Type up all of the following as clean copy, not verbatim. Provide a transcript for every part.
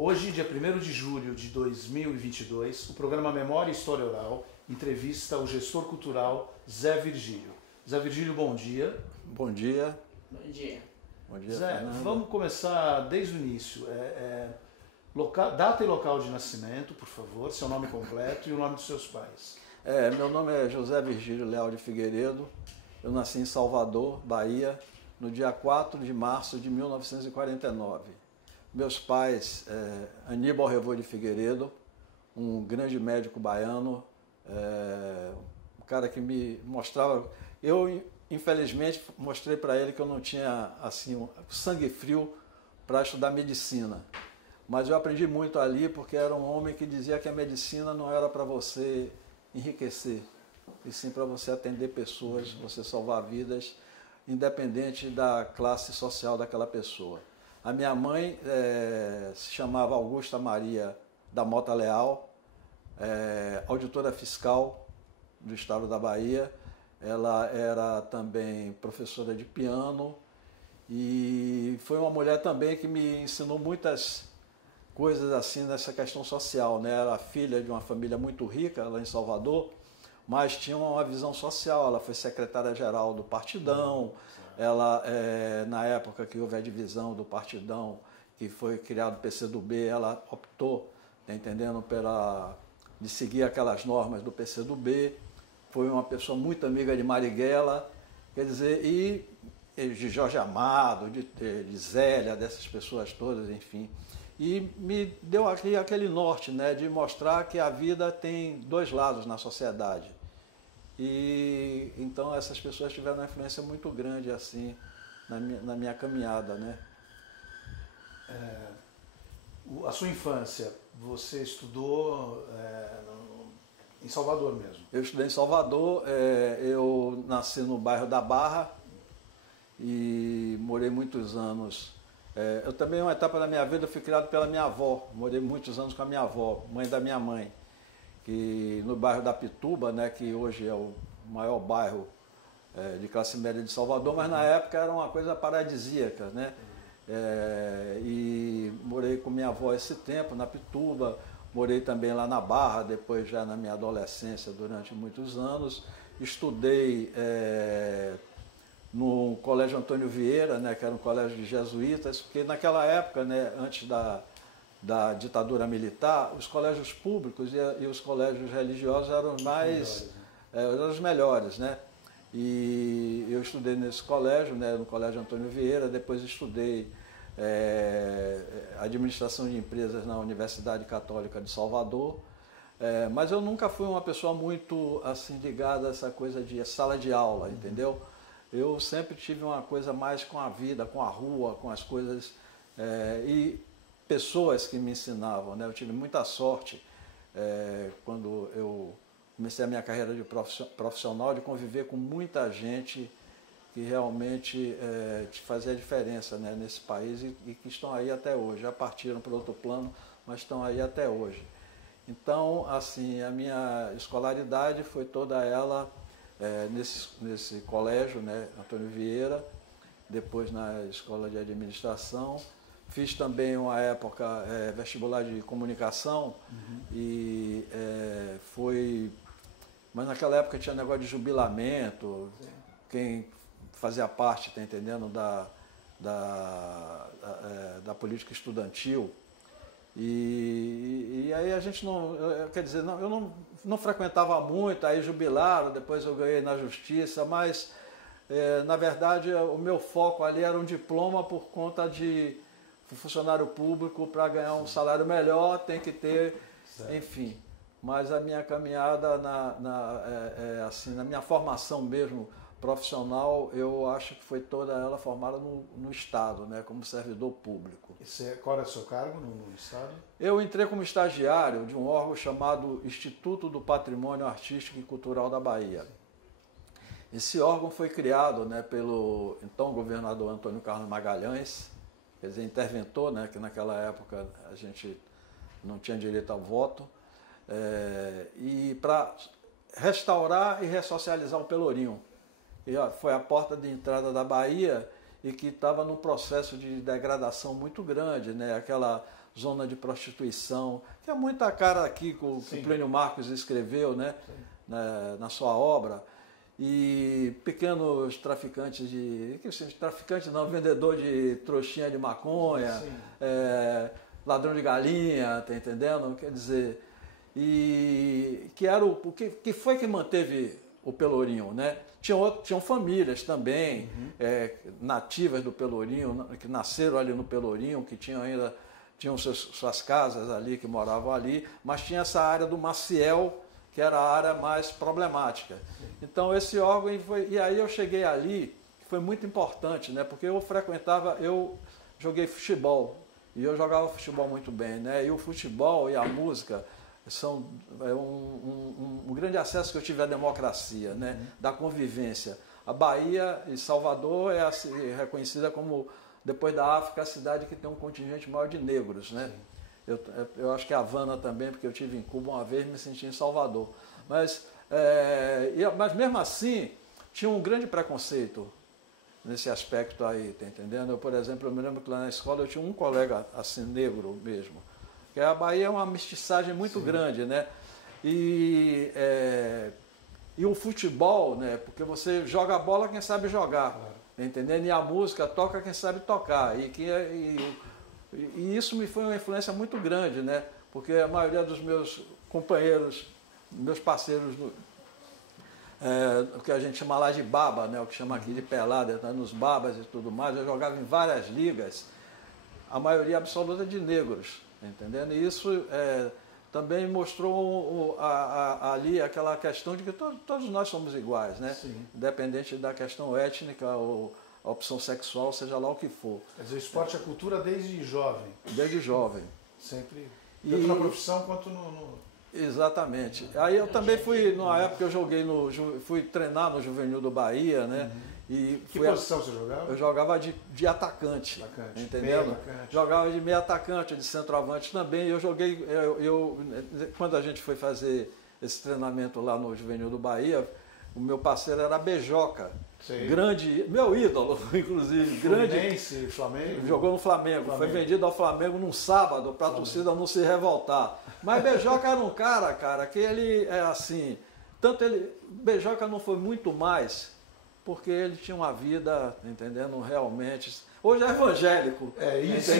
Hoje, dia 1º de julho de 2022, o programa Memória e História Oral entrevista o gestor cultural Zé Virgílio. Zé Virgílio, bom dia. Bom dia. Bom dia. Bom dia, Zé, Fernando. vamos começar desde o início. Data e local de nascimento, por favor, seu nome completo e o nome dos seus pais. Meu nome é José Virgílio Leal de Figueiredo. Eu nasci em Salvador, Bahia, no dia 4 de março de 1949. Meus pais, Aníbal Revô de Figueiredo, um grande médico baiano, um cara que me mostrava... Eu, infelizmente, mostrei para ele que eu não tinha assim, sangue frio para estudar medicina. Mas eu aprendi muito ali porque era um homem que dizia que a medicina não era para você enriquecer, e sim para você atender pessoas, você salvar vidas, independente da classe social daquela pessoa. A minha mãe se chamava Augusta Maria da Mota Leal, auditora fiscal do estado da Bahia. Ela era também professora de piano e foi uma mulher também que me ensinou muitas coisas assim nessa questão social, né? Era filha de uma família muito rica lá em Salvador, mas tinha uma visão social. Ela foi secretária-geral do Partidão. Ela, na época que houve a divisão do Partidão, que foi criado o PCdoB, ela optou, tá entendendo, de seguir aquelas normas do PCdoB. Foi uma pessoa muito amiga de Marighella, quer dizer, e de Jorge Amado, de Zélia, dessas pessoas todas, enfim. E me deu aquele norte, né, de mostrar que a vida tem dois lados na sociedade. E então essas pessoas tiveram uma influência muito grande assim na minha caminhada, né? A sua infância, você estudou em Salvador mesmo? Eu estudei em Salvador, eu nasci no bairro da Barra e morei muitos anos. Eu também, uma etapa da minha vida, fui criado pela minha avó, morei muitos anos com a minha avó, mãe da minha mãe, que no bairro da Pituba, né, que hoje é o maior bairro de classe média de Salvador, mas na época era uma coisa paradisíaca, né? E morei com minha avó esse tempo na Pituba, morei também lá na Barra, depois já na minha adolescência durante muitos anos. Estudei no Colégio Antônio Vieira, né, que era um colégio de jesuítas, porque naquela época, né, antes da ditadura militar, os colégios públicos e os colégios religiosos eram eram os melhores, né? E eu estudei nesse colégio, né, no Colégio Antônio Vieira. Depois estudei administração de empresas na Universidade Católica de Salvador, mas eu nunca fui uma pessoa muito assim ligada a essa coisa de sala de aula, entendeu? Eu sempre tive uma coisa mais com a vida, com a rua, com as coisas e pessoas que me ensinavam, né? Eu tive muita sorte quando eu comecei a minha carreira de profissional, de conviver com muita gente que realmente fazia a diferença, né, nesse país e que estão aí até hoje. Já partiram para outro plano, mas estão aí até hoje. Então, assim, a minha escolaridade foi toda ela nesse colégio, né, Antônio Vieira, depois na escola de administração. Fiz também uma época vestibular de comunicação e mas naquela época tinha negócio de jubilamento. Sim. Quem fazia parte, tá entendendo, da política estudantil. E aí a gente não, quer dizer, eu não frequentava muito, aí jubilaram, depois eu ganhei na justiça, mas na verdade o meu foco ali era um diploma por conta de funcionário público. Para ganhar um salário melhor tem que ter, certo. Enfim. Mas a minha caminhada assim, na minha formação mesmo profissional, eu acho que foi toda ela formada no Estado, né, como servidor público. Qual era o seu cargo no Estado? Eu entrei como estagiário de um órgão chamado Instituto do Patrimônio Artístico e Cultural da Bahia. Esse órgão foi criado, né, pelo então governador Antônio Carlos Magalhães, quer dizer, interventor, né, que naquela época a gente não tinha direito ao voto, e para restaurar e ressocializar o Pelourinho. E foi a porta de entrada da Bahia e que estava num processo de degradação muito grande, né? Aquela zona de prostituição, que é muita cara aqui que o Plínio Marcos escreveu, né? Na sua obra. E pequenos traficantes traficante não, vendedor de trouxinha de maconha, ladrão de galinha, tá entendendo? Quer dizer, e que era o que foi que manteve o Pelourinho, né? Tinham famílias também, nativas do Pelourinho, que nasceram ali no Pelourinho, que tinham suas casas ali, que moravam ali, mas tinha essa área do Maciel, que era a área mais problemática. Então esse órgão, e aí eu cheguei ali, que foi muito importante, né? Porque eu joguei futebol, e eu jogava futebol muito bem, né? E o futebol e a música são um grande acesso que eu tive à democracia, né? Da convivência. A Bahia e Salvador é reconhecida como, depois da África, a cidade que tem um contingente maior de negros, né? Eu acho que a Havana também, porque eu estive em Cuba uma vez e me senti em Salvador. Mas mesmo assim, tinha um grande preconceito nesse aspecto aí, tá entendendo? Eu, por exemplo, eu me lembro que lá na escola eu tinha um colega assim, negro mesmo, que a Bahia é uma mestiçagem muito grande, né? E o futebol, né? Porque você joga a bola quem sabe jogar, tá entendendo? E a música toca quem sabe tocar. E isso me foi uma influência muito grande, né? Porque a maioria dos meus companheiros, meus parceiros, o que a gente chama lá de baba, né? O que chama aqui de pelada, tá? Nos babas e tudo mais, eu jogava em várias ligas, a maioria absoluta de negros, entendendo? E isso também mostrou ali aquela questão de que todos nós somos iguais, né? Sim. Independente da questão étnica ou a opção sexual, seja lá o que for. Quer dizer, o esporte é cultura desde jovem. Desde jovem. Sempre. Tanto na profissão quanto no... Exatamente. Aí eu também fui, numa época eu fui treinar no Juvenil do Bahia, né? E que posição você jogava? Eu jogava de atacante, entendendo? Atacante. Jogava de meio atacante, de centroavante também. Eu joguei, quando a gente foi fazer esse treinamento lá no Juvenil do Bahia, o meu parceiro era Beijoca. Sim. Grande, meu ídolo, inclusive. Fluminense, Flamengo. Jogou no Flamengo. Foi vendido ao Flamengo num sábado para a torcida não se revoltar. Mas Beijoca era um cara, que ele é assim. Beijoca não foi muito mais, porque ele tinha uma vida, entendendo? Realmente. Hoje é evangélico. É isso,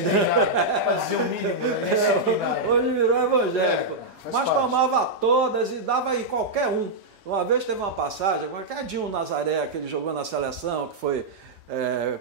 fazia o mínimo, né? Hoje virou evangélico. Mas parte. Tomava todas e dava em qualquer um. Uma vez teve uma passagem, qualquer Edinho Nazaré, que ele jogou na seleção, que foi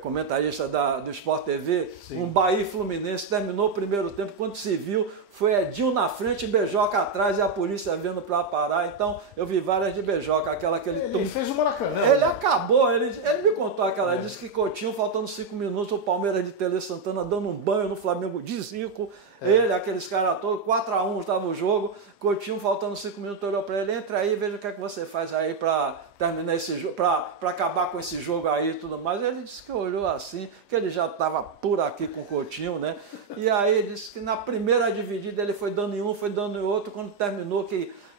comentarista do Sport TV, sim. Um Bahia Fluminense, terminou o primeiro tempo, quando se viu, foi Edinho na frente e Beijoca atrás e a polícia vindo para parar. Então eu vi várias de Beijoca, aquela que ele fez o Maracanã. Ele acabou, ele me contou aquela, disse que Coutinho, faltando 5 minutos, o Palmeiras de Tele Santana dando um banho no Flamengo de 5. Ele, aqueles caras todos, 4-1 estava o jogo, Coutinho, faltando 5 minutos, olhou para ele, entra aí, veja o que é que você faz aí para terminar esse jogo, para acabar com esse jogo aí e tudo mais. Ele disse que olhou assim, que ele já estava por aqui com o Coutinho, né? E aí ele disse que na primeira dividida ele foi dando em um, foi dando em outro, quando terminou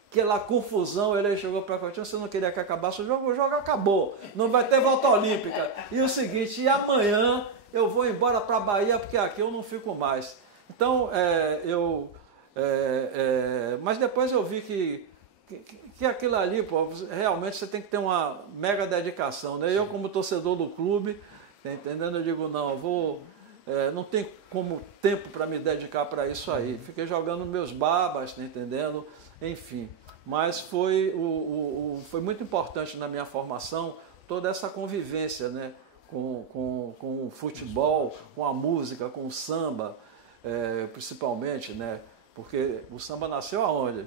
aquela confusão, ele chegou para o Coutinho, você não queria que acabasse o jogo acabou, não vai ter volta olímpica. E o seguinte, e amanhã eu vou embora para a Bahia, porque aqui eu não fico mais. Então, mas depois eu vi que aquilo ali, pô, realmente você tem que ter uma mega dedicação, né? Eu, como torcedor do clube, tá entendendo? Eu digo, não, não tem como tempo para me dedicar para isso aí. Fiquei jogando meus babas, tá entendendo? Enfim, mas foi muito importante na minha formação toda essa convivência, né? Com o futebol, com a música, com o samba. Principalmente, né? Porque o samba nasceu aonde?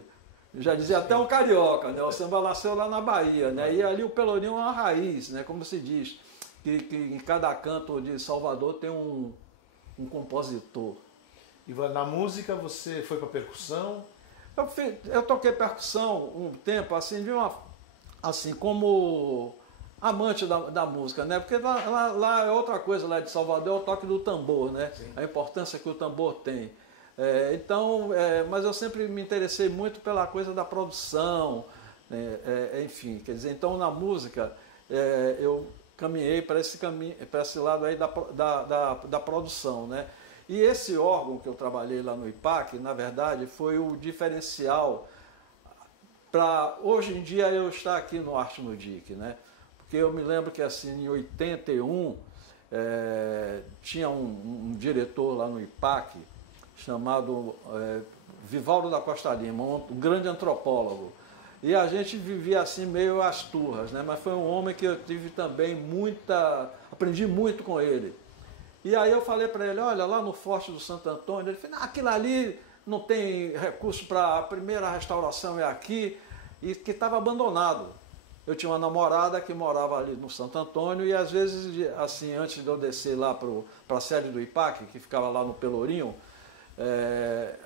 Já dizia até o carioca, né? O samba nasceu lá na Bahia, né? E ali o Pelourinho é uma raiz, né? Como se diz, que em cada canto de Salvador tem um compositor. E na música você foi para percussão? Eu toquei percussão um tempo, assim, como amante da música, né? Porque lá é outra coisa, lá de Salvador, é o toque do tambor, né? Sim. A importância que o tambor tem. Mas eu sempre me interessei muito pela coisa da produção, enfim, quer dizer, então na música eu caminhei para esse lado aí da produção, né? E esse órgão que eu trabalhei lá no IPAC, na verdade, foi o diferencial para hoje em dia eu estar aqui no Arte no DIC, né? Porque eu me lembro que assim, em 81, tinha um diretor lá no IPAC chamado Vivaldo da Costa Lima, um grande antropólogo. E a gente vivia assim meio às turras, né? Mas foi um homem que eu tive também aprendi muito com ele. E aí eu falei para ele, olha, lá no Forte do Santo Antônio, ele falou, aquilo ali não tem recurso para a primeira restauração, é aqui, e que estava abandonado. Eu tinha uma namorada que morava ali no Santo Antônio e às vezes, assim, antes de eu descer lá para a sede do IPAC, que ficava lá no Pelourinho,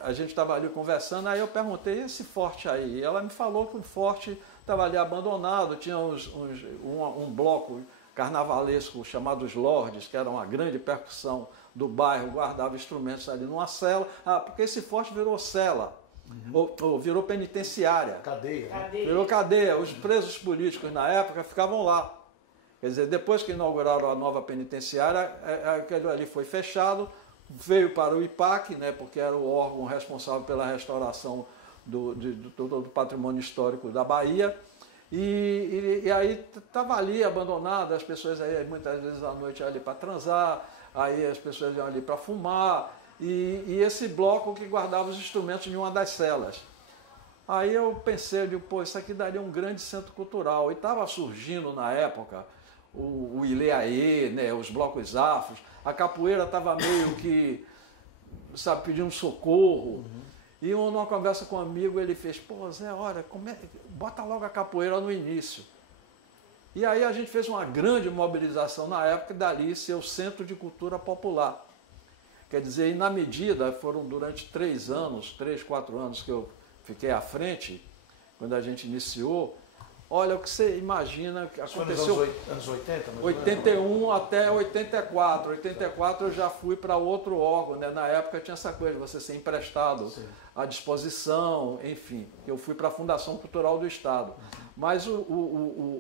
a gente estava ali conversando, aí eu perguntei, esse forte aí? E ela me falou que o forte estava ali abandonado, tinha um bloco carnavalesco chamado Os Lordes, que era uma grande percussão do bairro, guardava instrumentos ali numa cela. Porque esse forte virou cela, ou virou penitenciária. Cadeia. Virou cadeia. Os presos políticos na época ficavam lá. Quer dizer, depois que inauguraram a nova penitenciária, aquele ali foi fechado, veio para o IPAC, né, porque era o órgão responsável pela restauração do patrimônio histórico da Bahia. E aí estava ali abandonado, as pessoas aí muitas vezes à noite iam ali para transar, aí as pessoas iam ali para fumar, e esse bloco que guardava os instrumentos em uma das celas. Aí eu pensei, pô, isso aqui daria um grande centro cultural. E estava surgindo na época o Ileaê, né, os blocos afros, a capoeira estava meio que, sabe, pedindo socorro. E numa conversa com um amigo, ele fez, pô, Zé, olha, bota logo a capoeira no início. E aí a gente fez uma grande mobilização na época, dali ser o Centro de Cultura Popular. Quer dizer, e na medida, foram durante 3, 4 anos que eu fiquei à frente, quando a gente iniciou, olha o que você imagina que aconteceu. Anos 80? 81 até 84. 84 eu já fui para outro órgão, né? Na época tinha essa coisa de você ser emprestado à disposição, enfim. Eu fui para a Fundação Cultural do Estado. Mas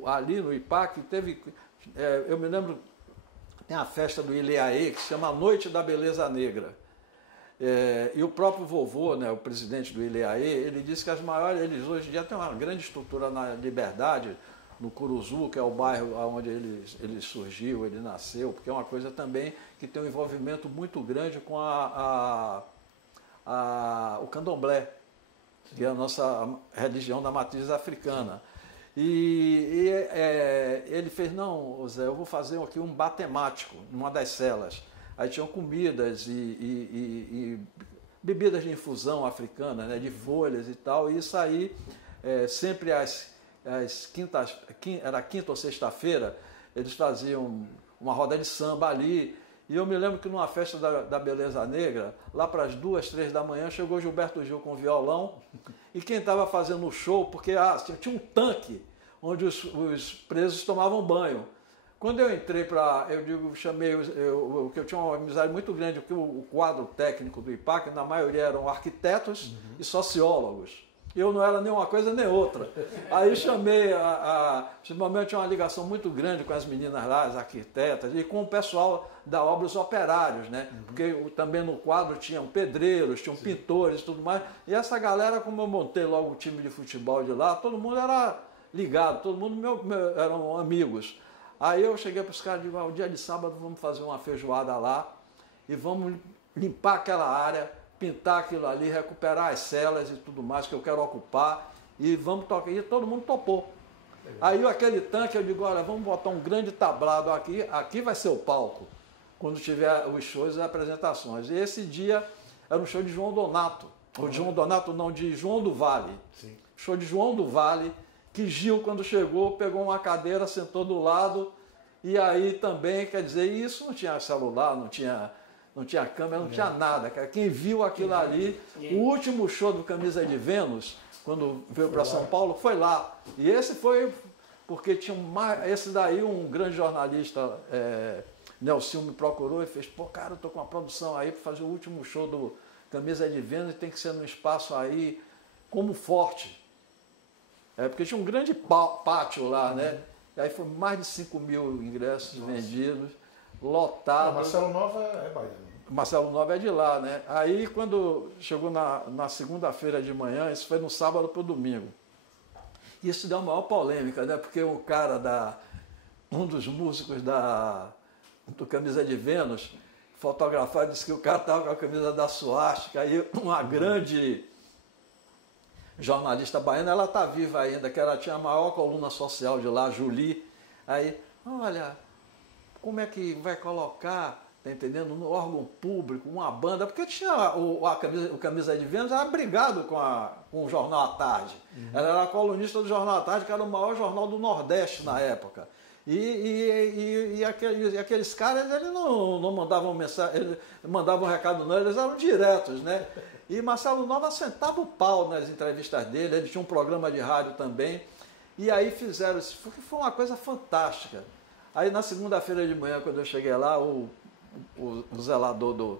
ali no IPAC teve, eu me lembro, tem a festa do Ileaê que se chama Noite da Beleza Negra. E o próprio vovô, né, o presidente do Ileaê, ele disse que eles hoje em dia têm uma grande estrutura na Liberdade, no Curuzu, que é o bairro onde ele surgiu, ele nasceu, porque é uma coisa também que tem um envolvimento muito grande com o candomblé, que é a nossa religião da matriz africana. Ele fez, não, Zé, eu vou fazer aqui um bar temático, numa das celas. Aí tinham comidas e bebidas de infusão africana, né, de folhas e tal. E isso aí, sempre às quintas, era quinta ou sexta-feira, eles faziam uma roda de samba ali. E eu me lembro que numa festa da Beleza Negra, lá para as 2, 3 da manhã, chegou Gilberto Gil com violão. E quem estava fazendo o show, porque tinha um tanque onde os presos tomavam banho. Quando eu entrei eu tinha uma amizade muito grande, porque o quadro técnico do IPAC, na maioria eram arquitetos e sociólogos. Eu não era nem uma coisa nem outra. Aí chamei, eu tinha uma ligação muito grande com as meninas lá, as arquitetas, e com o pessoal da obra, os operários, né? Porque também no quadro tinham pedreiros, tinham pintores e tudo mais. E essa galera, como eu montei logo o time de futebol de lá, todo mundo era ligado, todo mundo eram amigos. Aí eu cheguei para os caras e disse, o dia de sábado vamos fazer uma feijoada lá e vamos limpar aquela área, pintar aquilo ali, recuperar as celas e tudo mais que eu quero ocupar e vamos tocar. E todo mundo topou. Aí aquele tanque, eu digo, olha, vamos botar um grande tablado aqui vai ser o palco, quando tiver os shows e apresentações. E esse dia era um show de João Donato, ou de João Donato não, de João do Vale. Sim. Show de João do Vale, que Gil, quando chegou, pegou uma cadeira, sentou do lado, e aí também, quer dizer, isso não tinha celular, não tinha câmera, não tinha nada. Quem viu aquilo ali, o último show do Camisa de Vênus, quando veio para São Paulo, foi lá. E esse foi, porque tinha esse daí, um grande jornalista, Nelson, me procurou e fez, pô, cara, eu tô com uma produção aí para fazer o último show do Camisa de Vênus e tem que ser num espaço aí como Forte. Porque tinha um grande pátio lá, né? E aí foi mais de 5 mil ingressos vendidos, lotado. Marcelo Nova é baiano. Marcelo Nova é de lá, né? Aí quando chegou na segunda-feira de manhã, isso foi no sábado para o domingo. Isso deu uma maior polêmica, né? Porque um dos músicos do Camisa de Vênus, fotografado, disse que o cara estava com a camisa da Suástica. Aí uma grande jornalista baiana, ela está viva ainda, que ela tinha a maior coluna social de lá, Julie. Aí, olha, como é que vai colocar, tá entendendo, no órgão público, uma banda, porque tinha o Camisa de Vênus, era brigado com o Jornal à Tarde. Ela era colunista do Jornal à Tarde, que era o maior jornal do Nordeste na época. E aqueles caras, eles não mandavam mensagem, eles mandavam recado não, eles eram diretos, né? E Marcelo Nova sentava o pau nas entrevistas dele, ele tinha um programa de rádio também, e aí fizeram isso, foi uma coisa fantástica. Aí na segunda-feira de manhã, quando eu cheguei lá, o zelador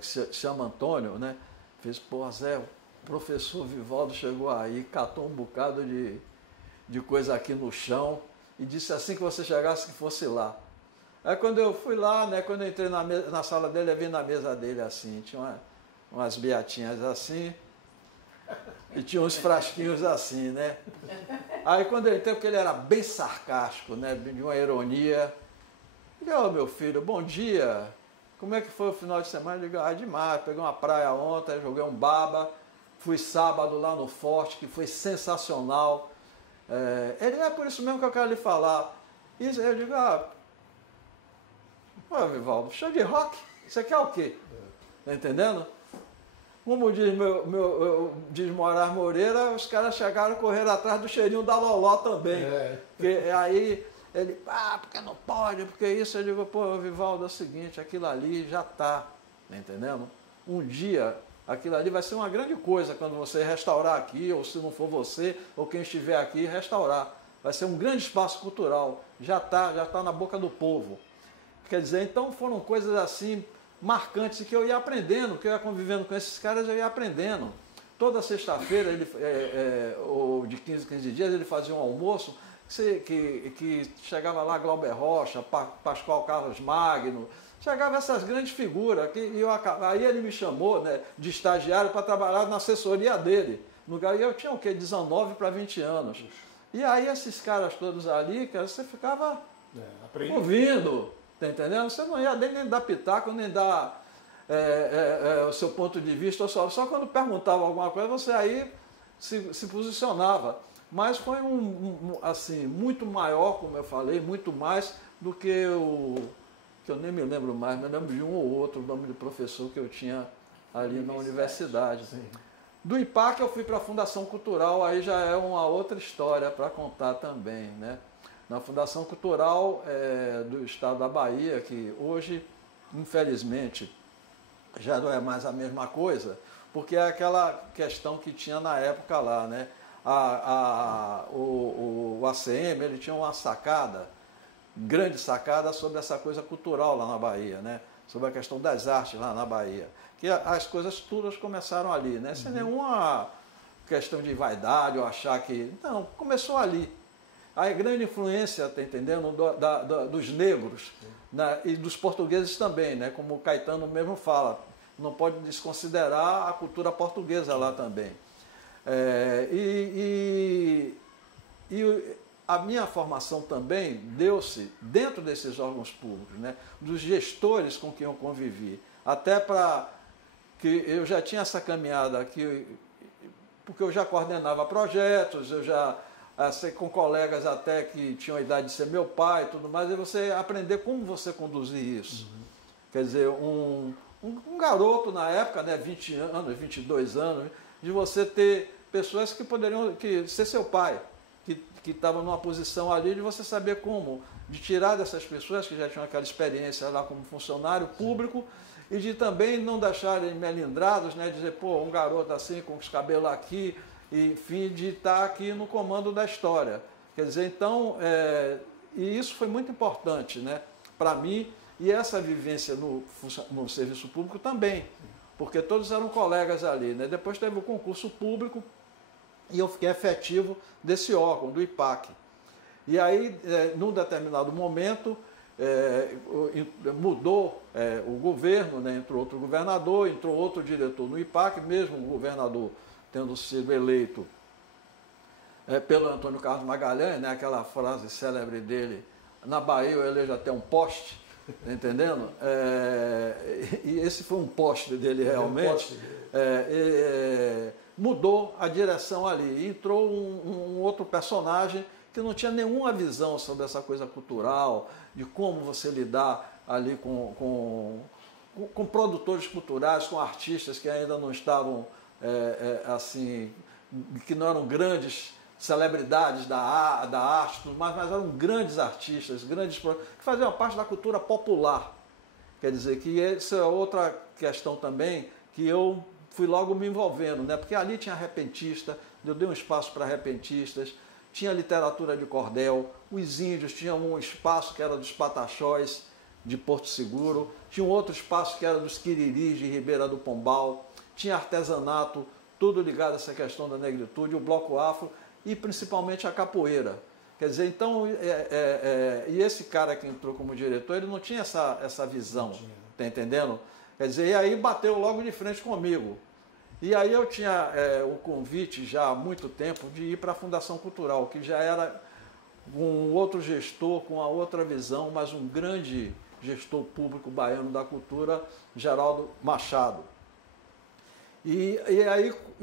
que se chama Antônio, né? Fez, pô, Zé, o professor Vivaldo chegou aí, catou um bocado de coisa aqui no chão e disse assim que você chegasse que fosse lá. Aí quando eu fui lá, né? Quando eu entrei na sala dele, eu vi na mesa dele assim, tinha umas beatinhas assim e tinha uns frasquinhos assim, né? Aí quando eu entrei, porque ele era bem sarcástico, né? De uma ironia. Ô, meu filho, bom dia. Como é que foi o final de semana? Eu digo, demais. Peguei uma praia ontem, joguei um baba. Fui sábado lá no Forte, que foi sensacional. Ele é por isso mesmo que eu quero lhe falar. E eu digo, Vivaldo, show de rock, você quer o quê? Tá entendendo? Como diz Moraes Moreira, os caras chegaram correndo atrás do cheirinho da Loló também. Porque aí ele, porque não pode, porque isso. Eu digo, pô, Vivaldo, é o seguinte, aquilo ali já está, tá entendendo? Um dia, aquilo ali vai ser uma grande coisa quando você restaurar aqui, ou se não for você, ou quem estiver aqui, restaurar. Vai ser um grande espaço cultural, já tá na boca do povo. Quer dizer, então foram coisas assim marcantes que eu ia aprendendo, que eu ia convivendo com esses caras, eu ia aprendendo. Toda sexta-feira, ou de 15 dias, ele fazia um almoço que chegava lá Glauber Rocha, Pascoal Carlos Magno, chegava essas grandes figuras, aí ele me chamou, né, de estagiário para trabalhar na assessoria dele. E eu tinha o quê? 19 para 20 anos. E aí esses caras todos ali, cara, você ficava ouvindo, tá entendendo? Você não ia nem dar pitaco, nem dar o seu ponto de vista, só quando perguntava alguma coisa, você aí se posicionava. Mas foi assim, muito maior, como eu falei, muito mais do que que eu nem me lembro mais, me lembro de um ou outro nome de professor que eu tinha ali na universidade. Sim. Do IPAC eu fui para a Fundação Cultural, aí já é uma outra história para contar também, né? Na Fundação Cultural do Estado da Bahia, que hoje, infelizmente, já não é mais a mesma coisa, porque é aquela questão que tinha na época lá, né? O ACM, ele tinha uma sacada, grande sacada sobre essa coisa cultural lá na Bahia, né? Sobre a questão das artes lá na Bahia. Que as coisas todas começaram ali, né? Sem nenhuma questão de vaidade ou achar que... Não, começou ali. A grande influência, tá entendendo, dos negros, né? E dos portugueses também, né? Como o Caetano mesmo fala, não pode desconsiderar a cultura portuguesa lá também. E a minha formação também deu-se dentro desses órgãos públicos, né? Dos gestores com quem eu convivi, até para que eu já tinha essa caminhada aqui, porque eu já coordenava projetos, eu já sei com colegas até que tinham a idade de ser meu pai e tudo mais, e você aprender como você conduzir isso. Quer dizer, um garoto na época, né, 20 anos, 22 anos, de você ter pessoas que poderiam ser seu pai, que estavam numa posição ali de você saber como, de tirar dessas pessoas que já tinham aquela experiência lá como funcionário público e de também não deixarem melindrados, né, dizer, pô, um garoto assim, com os cabelos aqui, enfim, de estar aqui no comando da história. Quer dizer, então, e isso foi muito importante, né, para mim, e essa vivência no serviço público também, porque todos eram colegas ali, né? Depois teve o concurso público e eu fiquei efetivo desse órgão, do IPAC. E aí, num determinado momento, mudou o governo, né? Entrou outro governador, entrou outro diretor no IPAC, mesmo o governador tendo sido eleito pelo Antônio Carlos Magalhães, né? Aquela frase célebre dele, na Bahia eu elejo até um poste, tá entendendo? E esse foi um poste dele realmente. Mudou a direção ali, entrou um outro personagem que não tinha nenhuma visão sobre essa coisa cultural, de como você lidar ali com produtores culturais, com artistas que ainda não estavam, assim, que não eram grandes celebridades da arte, mas eram grandes artistas, que faziam parte da cultura popular. Quer dizer que essa é outra questão também que eu fui logo me envolvendo, né? Porque ali tinha repentista, eu dei um espaço para repentistas, tinha literatura de cordel, os índios tinham um espaço que era dos pataxós de Porto Seguro, tinha um outro espaço que era dos quiriris de Ribeira do Pombal, tinha artesanato, tudo ligado a essa questão da negritude, o bloco afro e principalmente a capoeira. Quer dizer, então, e esse cara que entrou como diretor, ele não tinha essa visão, tá entendendo? Quer dizer, e aí bateu logo de frente comigo. E aí eu tinha o convite já há muito tempo de ir para a Fundação Cultural, que já era um outro gestor com a outra visão, mas um grande gestor público baiano da cultura, Geraldo Machado. E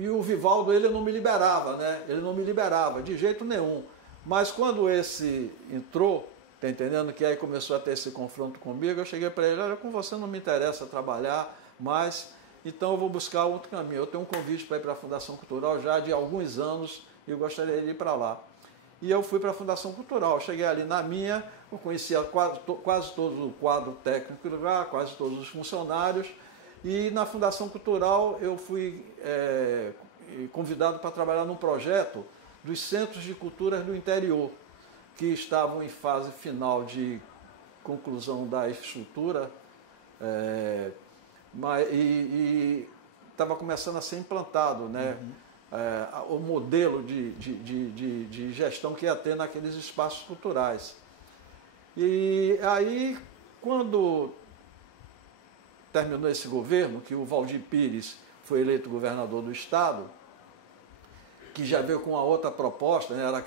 o Vivaldo, ele não me liberava, né? Ele não me liberava de jeito nenhum. Mas quando esse entrou, tá entendendo? Que aí começou a ter esse confronto comigo, eu cheguei para ele, olha, com você não me interessa trabalhar, mas então eu vou buscar outro caminho. Eu tenho um convite para ir para a Fundação Cultural já de alguns anos e eu gostaria de ir para lá. E eu fui para a Fundação Cultural. Cheguei ali na minha, eu conhecia quase todo o quadro técnico lá, quase todos os funcionários. E na Fundação Cultural eu fui convidado para trabalhar num projeto dos Centros de Culturas do Interior, que estavam em fase final de conclusão da estrutura, e estava começando a ser implantado, né? O modelo de gestão que ia ter naqueles espaços culturais. E aí, quando terminou esse governo, que o Valdir Pires foi eleito governador do estado, que já veio com uma outra proposta, né? Era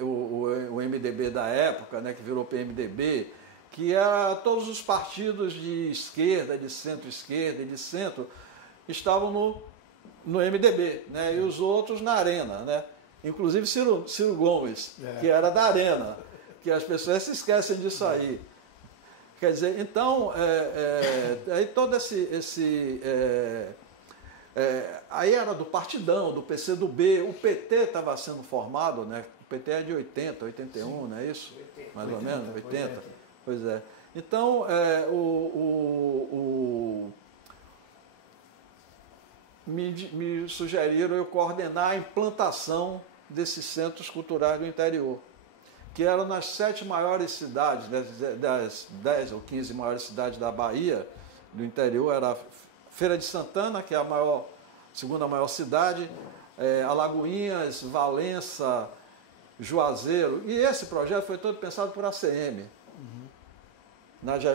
o MDB da época, né? Que virou PMDB, que era todos os partidos de esquerda, de centro-esquerda e de centro, estavam no MDB, né? E os outros na Arena, né? Inclusive Ciro Gomes, que era da Arena, que as pessoas se esquecem disso aí. Quer dizer, então, aí todo aí era do Partidão, do PCdoB, o PT estava sendo formado, né? O PT é de 80, 81, sim, não é isso? 80, mais ou menos, 80. Pois é. Então, me sugeriram eu coordenar a implantação desses centros culturais do interior, que eram nas 7 maiores cidades, das 10 ou 15 maiores cidades da Bahia, do interior, era Feira de Santana, que é a segunda maior cidade, Alagoinhas, Valença, Juazeiro. E esse projeto foi todo pensado por ACM,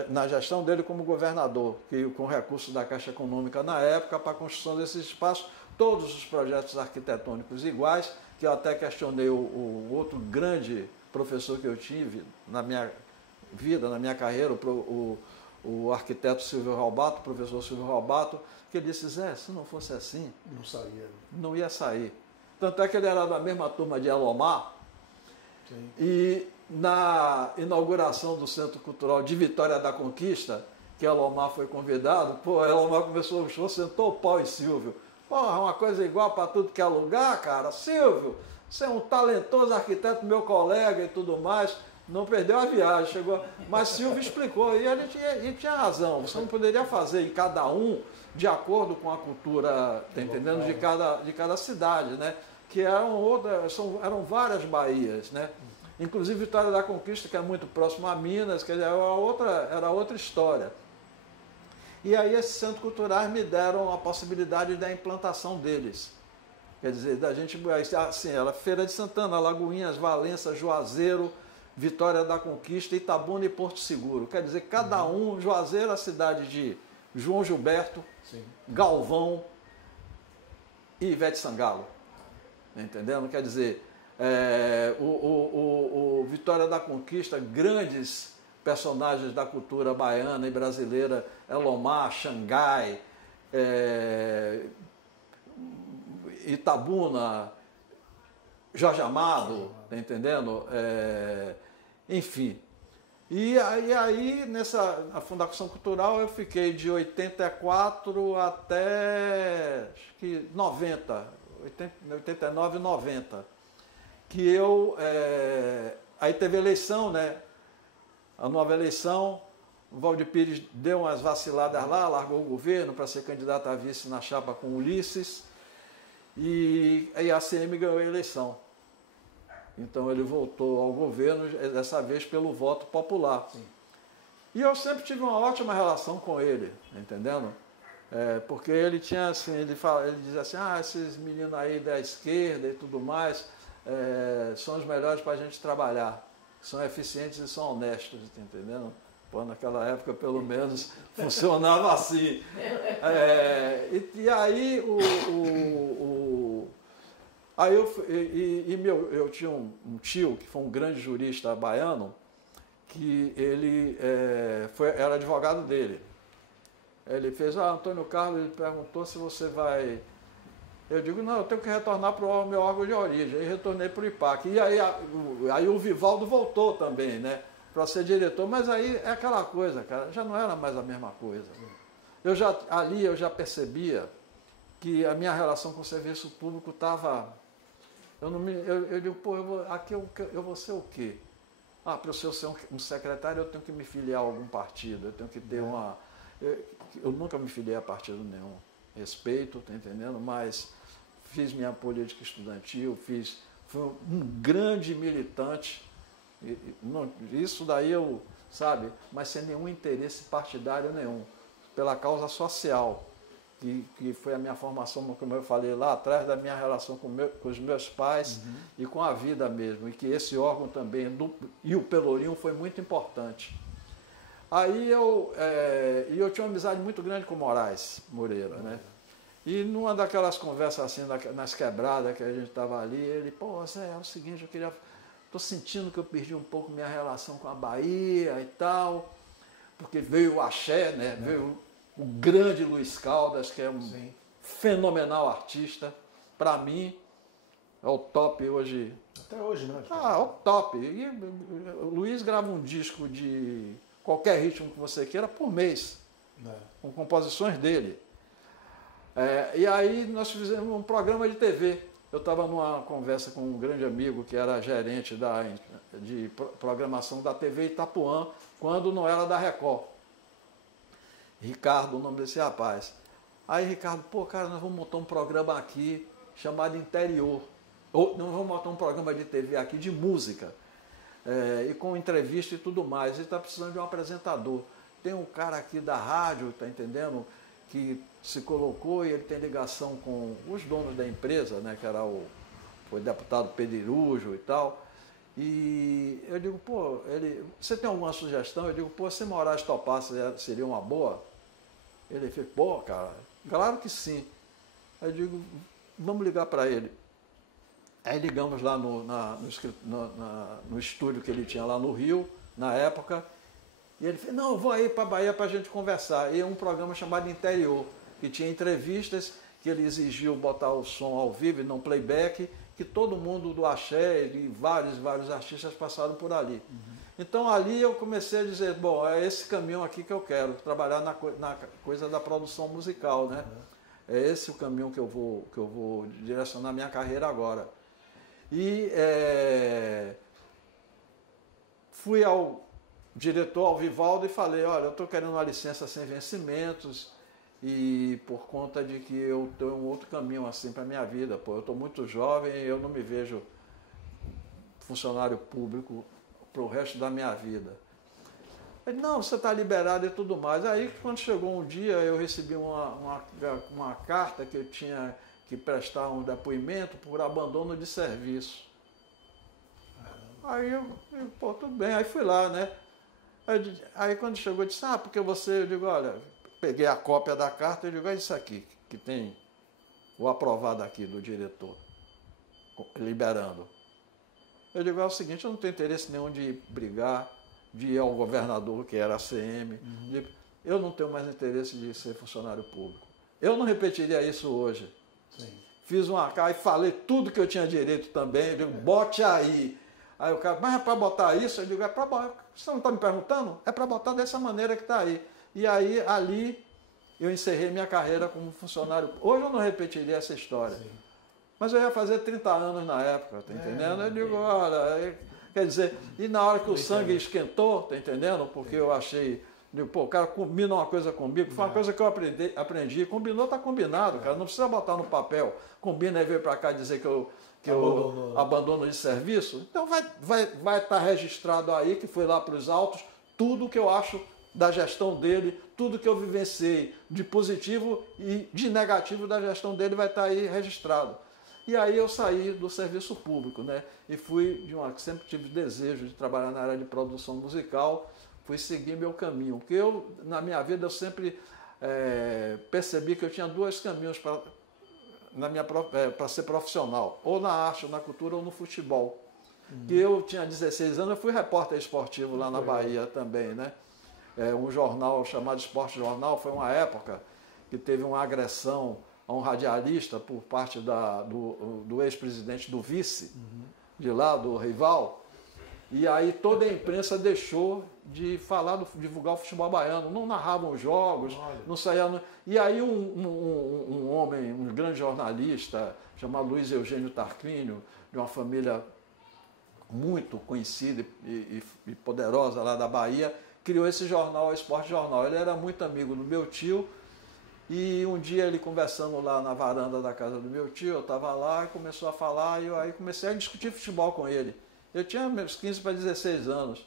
na gestão dele como governador, que com recursos da Caixa Econômica na época, para a construção desses espaços, todos os projetos arquitetônicos iguais, que eu até questionei o outro grande professor que eu tive na minha vida, na minha carreira, o arquiteto Silvio Robato, o professor Silvio Robato, que ele disse, Zé, se não fosse assim, não ia sair. Tanto é que ele era da mesma turma de Elomar, sim. E na inauguração do Centro Cultural de Vitória da Conquista, que Elomar foi convidado, Elomar começou o show, sentou o pau em Silvio. Porra, uma coisa igual para tudo que é lugar, cara. Silvio, você é um talentoso arquiteto, meu colega e tudo mais. Não perdeu a viagem, chegou. Mas Silvio explicou, e ele tinha razão. Você não poderia fazer em cada um de acordo com a cultura, tá entendendo, de cada cidade, né? Que eram várias Bahias, né? Inclusive Vitória da Conquista, que é muito próximo a Minas, que era outra história. E aí esses centros culturais me deram a possibilidade da implantação deles. Quer dizer, da gente, assim, era Feira de Santana, Lagoinhas, Valença, Juazeiro, Vitória da Conquista, Itabuna e Porto Seguro. Quer dizer, cada um, Juazeiro, a cidade de João Gilberto, sim, Galvão e Ivete Sangalo. Entendendo? Quer dizer, o Vitória da Conquista, grandes personagens da cultura baiana e brasileira, Elomar, Xangai, Itabuna, Jorge Amado, tá entendendo? Enfim. E aí, na Fundação Cultural, eu fiquei de 84 até acho que 90, 89 e 90. Que eu. Aí teve eleição, né? A nova eleição, o Valdir Pires deu umas vaciladas lá, largou o governo para ser candidato a vice na chapa com Ulisses. E aí a ACM ganhou a eleição. Então ele voltou ao governo, dessa vez pelo voto popular. Sim. E eu sempre tive uma ótima relação com ele, entendendo? Porque ele tinha assim, ele dizia assim, esses meninos aí da esquerda e tudo mais são os melhores para a gente trabalhar, são eficientes e são honestos, entendendo? Pô, naquela época, pelo menos, funcionava assim. E aí eu tinha um tio que foi um grande jurista baiano, que ele era advogado dele. Ele fez, Antônio Carlos, ele perguntou se você vai... Eu digo, não, eu tenho que retornar para o meu órgão de origem. Aí retornei para o IPAC. E aí o Vivaldo voltou também, né, para ser diretor. Mas aí é aquela coisa, cara, já não era mais a mesma coisa. Ali eu já percebia que a minha relação com o serviço público estava... Eu digo, pô, aqui eu vou ser o quê? Para eu ser um secretário, eu tenho que me filiar a algum partido, eu tenho que ter uma... Eu nunca me filiei a partido nenhum. Respeito, tá entendendo? Mas fiz minha política estudantil, fui um grande militante. Isso daí eu, sabe, mas sem nenhum interesse partidário nenhum, pela causa social, que foi a minha formação, como eu falei lá atrás, da minha relação com os meus pais e com a vida mesmo, e que esse órgão também, e o Pelourinho, foi muito importante. Aí eu tinha uma amizade muito grande com o Moraes Moreira, né? E numa daquelas conversas assim, nas quebradas que a gente estava ali, ele, Zé, é o seguinte, estou sentindo que eu perdi um pouco minha relação com a Bahia e tal, porque veio o axé, né? Veio o grande Luiz Caldas, que é um fenomenal artista, para mim, é o top hoje. Até hoje, né? É o top. E o Luiz grava um disco de qualquer ritmo que você queira por mês, com composições dele. E aí nós fizemos um programa de TV. Eu estava numa conversa com um grande amigo que era gerente de programação da TV Itapuã, quando não era da Record. Ricardo, o nome desse rapaz. Aí Ricardo, cara, nós vamos montar um programa aqui chamado Interior. Ou nós vamos montar um programa de TV aqui de música. E com entrevista e tudo mais. Ele está precisando de um apresentador. Tem um cara aqui da rádio, tá entendendo? Que se colocou e ele tem ligação com os donos da empresa, né? Que era foi deputado Pedirujo e tal. E eu digo, você tem alguma sugestão? Eu digo, se Moraes topasse seria uma boa? Ele fez, cara, claro que sim. Eu digo, vamos ligar para ele. Aí ligamos lá no estúdio que ele tinha lá no Rio, na época, e ele fez, não, eu vou aí para a Bahia para a gente conversar. E um programa chamado Interior, que tinha entrevistas, que ele exigiu botar o som ao vivo, não playback, que todo mundo do axé e vários artistas passaram por ali. Então ali eu comecei a dizer, é esse caminho aqui que eu quero, trabalhar na coisa da produção musical, né? É esse o caminho que eu vou direcionar minha carreira agora. E fui ao diretor, ao Vivaldo, e falei, olha, eu estou querendo uma licença sem vencimentos e por conta de que eu tenho um outro caminho assim para a minha vida. Eu estou muito jovem e eu não me vejo funcionário público para o resto da minha vida. Ele, não, você está liberado e tudo mais. Aí, quando chegou um dia, eu recebi uma carta que eu tinha que prestar um depoimento por abandono de serviço. Aí pô, tudo bem, aí fui lá, né? Aí quando chegou, eu disse, porque você, eu digo, olha, peguei a cópia da carta, eu digo, é isso aqui, que tem o aprovado aqui do diretor, liberando. Eu digo, é o seguinte, eu não tenho interesse nenhum de brigar, de ir ao governador, que era a CM, eu não tenho mais interesse de ser funcionário público. Eu não repetiria isso hoje. Sim. Fiz uma carta e falei tudo que eu tinha direito também, eu digo, bote aí. Aí o cara, mas é para botar isso? Eu digo, é para botar. Você não está me perguntando? É para botar dessa maneira que está aí. E aí, ali, eu encerrei minha carreira como funcionário. Hoje eu não repetiria essa história. Sim. Mas eu ia fazer 30 anos na época, tá entendendo? Eu digo, olha, quer dizer, e na hora que o sangue esquentou, tá entendendo? Porque eu achei, digo, pô, o cara combina uma coisa comigo, foi uma coisa que eu aprendi, combinou, tá combinado, cara, não precisa botar no papel, combina e veio para cá dizer que eu abandono de serviço, então vai estar registrado aí, que foi lá para os autos, tudo que eu acho da gestão dele, tudo que eu vivenciei de positivo e de negativo da gestão dele vai estar aí registrado. E aí eu saí do serviço público, né? E fui sempre tive desejo de trabalhar na área de produção musical, fui seguir meu caminho, porque na minha vida eu sempre percebi que eu tinha dois caminhos para ser profissional, ou na arte, ou na cultura, ou no futebol. Que eu tinha 16 anos, eu fui repórter esportivo lá na Bahia também, né? Um jornal chamado Esporte Jornal, foi uma época que teve uma agressão a um radialista por parte do ex-presidente do vice, de lá, do rival, e aí toda a imprensa deixou de divulgar o futebol baiano, não narravam os jogos, não saía. E aí um homem, um grande jornalista, chamado Luiz Eugênio Tarquínio, de uma família muito conhecida e poderosa lá da Bahia, criou esse jornal, o Esporte Jornal. Ele era muito amigo do meu tio, e um dia ele conversando lá na varanda da casa do meu tio, eu estava lá e começou a falar, e eu aí comecei a discutir futebol com ele. Eu tinha meus 15 para 16 anos.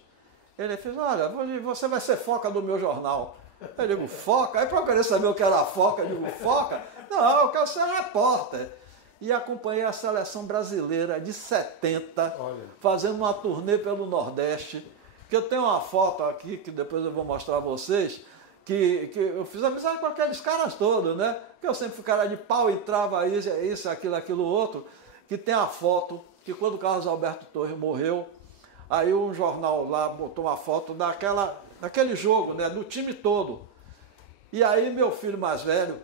Ele fez, olha, você vai ser foca do meu jornal. Eu digo, foca? Aí para eu querer saber o que era foca, eu digo, foca? Não, eu quero ser repórter. E acompanhei a seleção brasileira de 70, fazendo uma turnê pelo Nordeste, que eu tenho uma foto aqui, que depois eu vou mostrar a vocês, que eu fiz amizade com aqueles caras todos, né? Que eu sempre fui cara de pau, entrava isso, aquilo, outro, que tem a foto, que quando o Carlos Alberto Torres morreu, aí um jornal lá botou uma foto daquele jogo, né? Do time todo. E aí meu filho mais velho,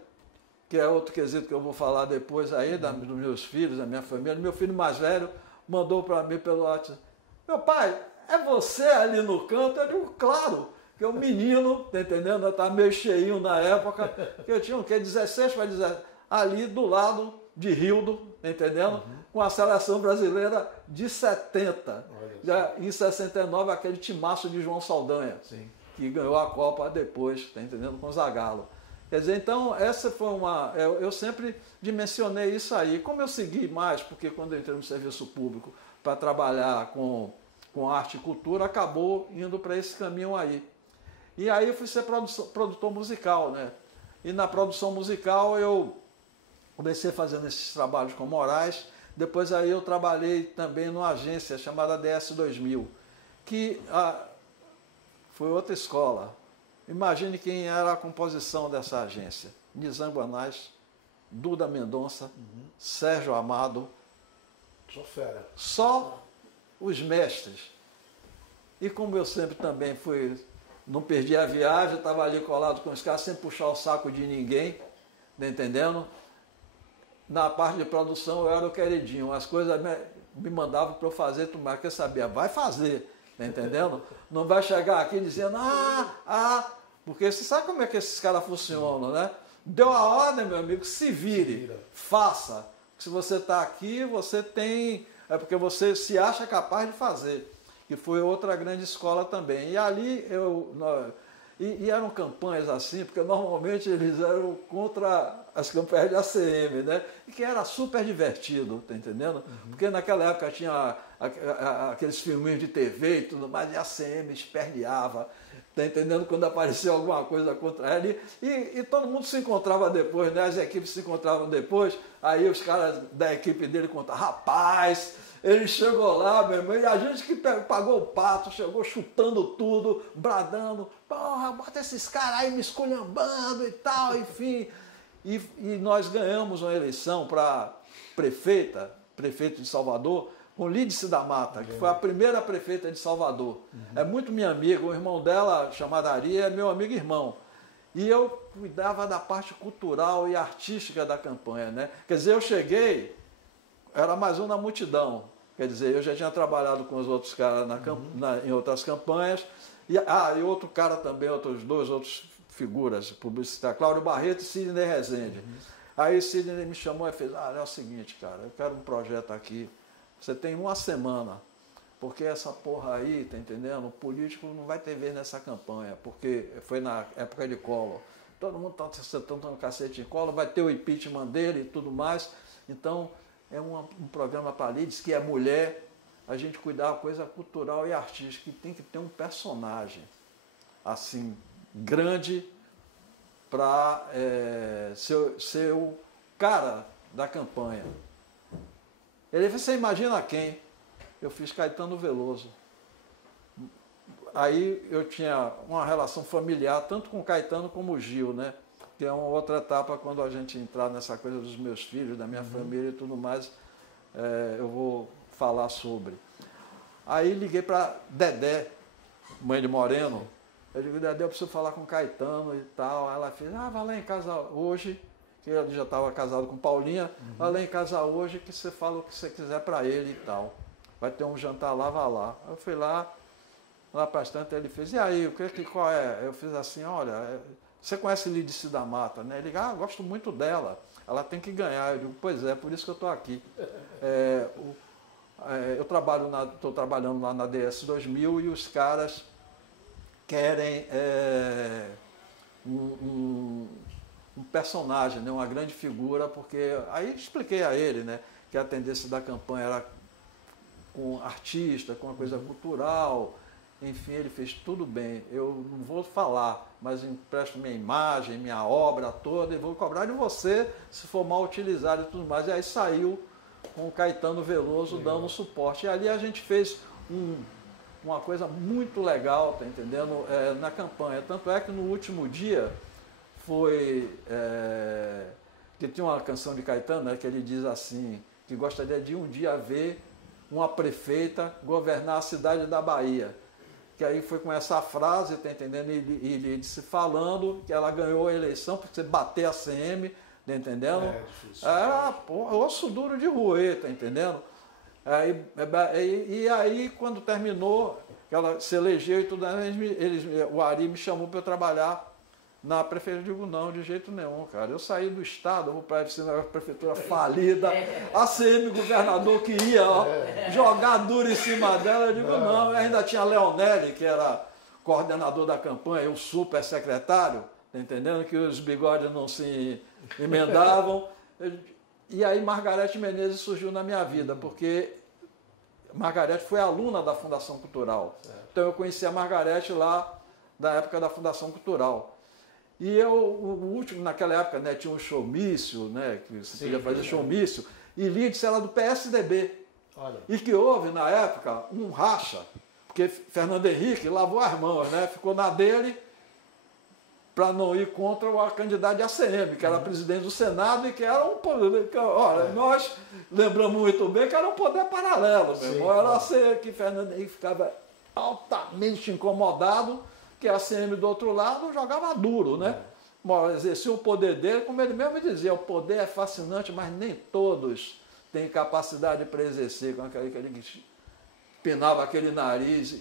que é outro quesito que eu vou falar depois aí, dos meus filhos, da minha família, meu filho mais velho mandou para mim pelo WhatsApp, meu pai, é você ali no canto? Eu digo, claro, que é um menino, tá entendendo? Eu estava meio cheinho na época, que eu tinha 16 para 17, ali do lado de Rildo, tá entendendo? Com a seleção brasileira de 70. Já, em 69, aquele timaço de João Saldanha, que ganhou a Copa depois, tá entendendo? Com o Zagallo. Quer dizer, então, essa foi eu sempre dimensionei isso aí. Como eu segui mais, porque quando eu entrei no serviço público para trabalhar com arte e cultura, acabou indo para esse caminho aí. E aí eu fui ser produtor musical, né? E na produção musical eu comecei fazendo esses trabalhos com Moraes, depois aí eu trabalhei também numa agência chamada DS2000, que foi outra escola. Imagine quem era a composição dessa agência. Nizam Guanais, Duda Mendonça, Sérgio Amado. Sou fera. Só os mestres. E como eu sempre também não perdi a viagem, estava ali colado com os caras, sem puxar o saco de ninguém, tá entendendo? Na parte de produção eu era o queridinho, as coisas me mandavam para eu fazer, tu mais quer saber, vai fazer, tá entendendo? Não vai chegar aqui dizendo, porque você sabe como é que esses caras funcionam, né? Deu a ordem, meu amigo, se vire, faça. Se você está aqui, você tem, porque você se acha capaz de fazer. Que foi outra grande escola também. E ali e eram campanhas assim, porque normalmente eles eram contra as campanhas de ACM, né? E que era super divertido, tá entendendo? Porque naquela época tinha aqueles filminhos de TV e tudo mais, e a ACM esperneava. tá entendendo? Quando apareceu alguma coisa contra ele. E todo mundo se encontrava depois, né? As equipes se encontravam depois. Aí os caras da equipe dele contavam, rapaz, ele chegou lá, meu irmão, e a gente que pagou o pato, chegou chutando tudo, bradando, porra, bota esses caras aí me esculhambando e tal, enfim. E nós ganhamos uma eleição para prefeito de Salvador, com Lídice da Mata, que foi a primeira prefeita de Salvador. É muito minha amiga, o irmão dela, chamado Ari, é meu amigo e irmão. E eu cuidava da parte cultural e artística da campanha, né? Quer dizer, eu cheguei, era mais um na multidão. Quer dizer, eu já tinha trabalhado com os outros caras em outras campanhas. E outro cara também, outras figuras publicitárias, Cláudio Barreto e Sidney Rezende. Aí Sidney me chamou e fez, é o seguinte, cara, eu quero um projeto aqui. Você tem uma semana, porque essa porra aí, tá entendendo? O político não vai ter vez nessa campanha, porque foi na época de Collor. Todo mundo está sentando no cacete em Collor, vai ter o impeachment dele e tudo mais. Então, é um programa para líderes que é mulher, a gente cuidar da coisa cultural e artística, que tem que ter um personagem, assim, grande, para ser o cara da campanha. Ele disse, você imagina quem? Eu fiz Caetano Veloso. Aí eu tinha uma relação familiar, tanto com Caetano como o Gil, né? Que é uma outra etapa quando a gente entrar nessa coisa dos meus filhos, da minha família e tudo mais, eu vou falar sobre. Aí liguei para Dedé, mãe de Moreno. Eu digo, Dedé, eu preciso falar com Caetano e tal. Aí ela fez, vai lá em casa hoje, que ele já estava casado com Paulinha, vai lá em casa hoje que você fala o que você quiser para ele e tal. Vai ter um jantar lá, vá lá. Eu fui lá para tanto, ele fez, e aí, qual é? Eu fiz assim, olha, você conhece Lídice da Mata, né? Ele, gosto muito dela, ela tem que ganhar. Eu digo, pois é, por isso que eu estou aqui. Eu estou trabalhando lá na DS 2000 e os caras querem um personagem, né? Uma grande figura, porque aí expliquei a ele, né, que a tendência da campanha era com artista, com uma coisa cultural, enfim, ele fez tudo bem, eu não vou falar, mas empresto minha imagem, minha obra toda e vou cobrar de você se for mal utilizado e tudo mais. E aí saiu com o Caetano Veloso dando suporte. E ali a gente fez uma coisa muito legal, tá entendendo? Na campanha. Tanto é que no último dia foi... que tinha uma canção de Caetano, né, que ele diz assim, que gostaria de um dia ver uma prefeita governar a cidade da Bahia. Que aí foi com essa frase, tá entendendo? E ele disse falando que ela ganhou a eleição porque você bater a CM, tá entendendo? É difícil. Osso duro de roer, tá entendendo? E aí, quando terminou, ela se elegeu e tudo, o Ari me chamou para eu trabalhar na prefeitura. Eu digo, não, de jeito nenhum, cara. Eu saí do estado, vou para a prefeitura falida, a CM governador que ia jogar duro em cima dela. Eu digo, não. Eu ainda tinha Leonelli, que era coordenador da campanha, o super secretário, tá entendendo? Que os bigodes não se emendavam. E aí Margarete Menezes surgiu na minha vida, porque Margarete foi aluna da Fundação Cultural. Então eu conheci a Margarete lá da época da Fundação Cultural. E o último, naquela época, né, tinha um showmício, né, que você podia fazer showmício, e Lídice era do PSDB. Olha. E que houve, na época, um racha, porque Fernando Henrique lavou as mãos, né, ficou na dele para não ir contra a candidata de ACM, que era presidente do Senado e que era um poder. Olha, nós lembramos muito bem que era um poder paralelo, meu irmão. Era assim que Fernando Henrique ficava altamente incomodado, que a ACM do outro lado jogava duro, né? Exercia o poder dele, como ele mesmo dizia, o poder é fascinante, mas nem todos têm capacidade para exercer, com aquele que ele pinava aquele nariz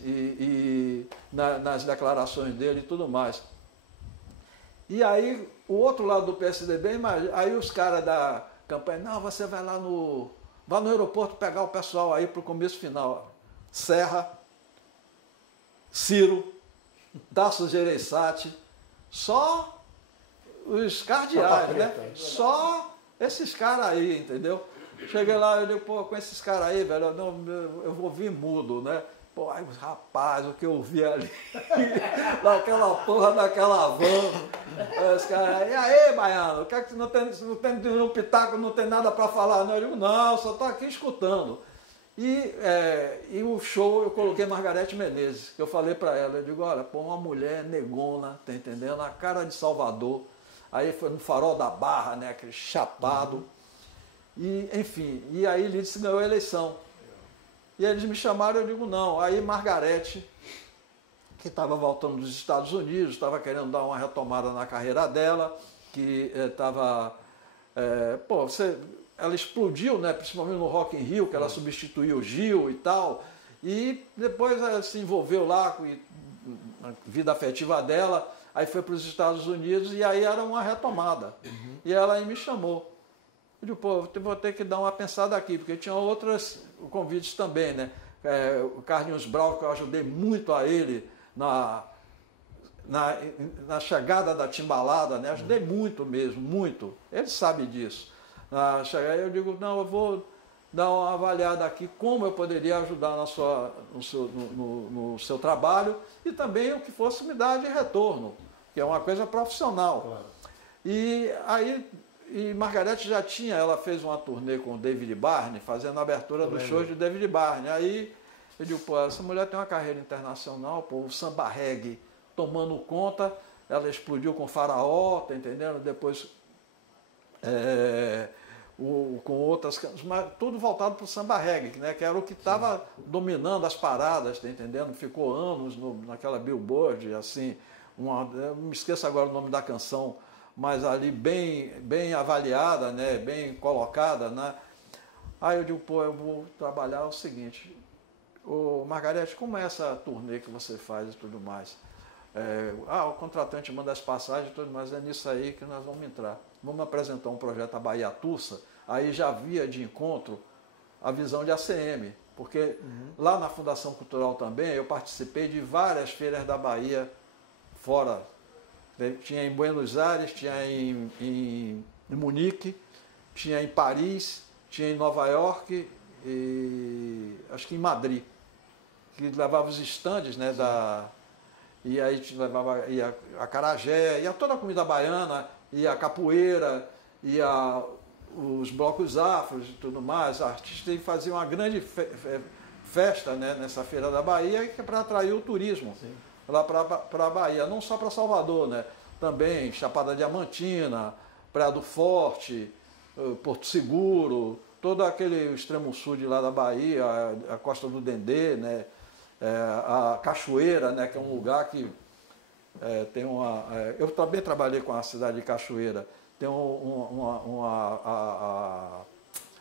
nas declarações dele e tudo mais. E aí, o outro lado do PSDB, aí os caras da campanha, não, você vai lá no aeroporto pegar o pessoal aí para o começo final. Serra, Ciro, Tasso Gereissati, só os cardeais, né? Só esses caras aí, entendeu? Cheguei lá, eu digo, pô, com esses caras aí, velho, eu vou vir mudo, né? Pô, aí, rapaz, o que eu vi ali, naquela porra daquela van, os caras, e aí, baiano, o que é que não tem um pitaco, não tem nada para falar? Não, eu digo, não, só estou aqui escutando. E o show eu coloquei Margareth Menezes, que eu falei para ela, eu digo, olha, pô, uma mulher negona, tá entendendo? A cara de Salvador, aí foi no Farol da Barra, né, aquele chapado, e enfim, e aí Lídice ganhou a eleição. E eles me chamaram, eu digo, não. Aí Margareth, que estava voltando dos Estados Unidos, estava querendo dar uma retomada na carreira dela, que estava... ela explodiu, né, principalmente no Rock in Rio, que ela substituiu o Gil e tal, e depois ela se envolveu lá com a vida afetiva dela, aí foi para os Estados Unidos e aí era uma retomada. E ela aí me chamou. Eu digo, pô, vou ter que dar uma pensada aqui, porque tinha outros convites também, né? O Carlinhos Brau, que eu ajudei muito a ele na chegada da Timbalada, né? Ajudei muito mesmo, muito. Ele sabe disso. Na chegada, eu digo, não, eu vou dar uma avaliada aqui como eu poderia ajudar no seu trabalho e também o que fosse me dar de retorno, que é uma coisa profissional. Claro. E aí... E Margareth já tinha, ela fez uma turnê com o David Barney, fazendo a abertura dos shows de David Barney. Aí eu digo, pô, essa mulher tem uma carreira internacional, pô, o samba reggae tomando conta, ela explodiu com Faraó, tá entendendo? Depois com outras canções, mas tudo voltado para o samba reggae, né? Que era o que estava dominando as paradas, tá entendendo? Ficou anos naquela Billboard, assim, eu me esqueço agora o nome da canção, mas ali bem avaliada, né, bem colocada, né? Aí eu digo, pô, eu vou trabalhar o seguinte, Margareth, como é essa turnê que você faz e tudo mais? O contratante manda as passagens e tudo mais, é nisso aí que nós vamos entrar. Vamos apresentar um projeto a Bahia Tussa, aí já via de encontro a visão de ACM, porque lá na Fundação Cultural também eu participei de várias feiras da Bahia fora. Tinha em Buenos Aires, tinha em Munique, tinha em Paris, tinha em Nova York e acho que em Madrid, que levava os estandes, né, e aí ia a acarajé, ia toda a comida baiana, ia a capoeira, ia os blocos afros e tudo mais. Os artistas faziam uma grande festa, né, nessa Feira da Bahia, que é para atrair o turismo. Sim. Lá para a Bahia, não só para Salvador, né? Também Chapada Diamantina, Praia do Forte, Porto Seguro, todo aquele extremo sul de lá da Bahia, a Costa do Dendê, né? A Cachoeira, né? Que é um lugar que tem uma... eu também trabalhei com a cidade de Cachoeira, tem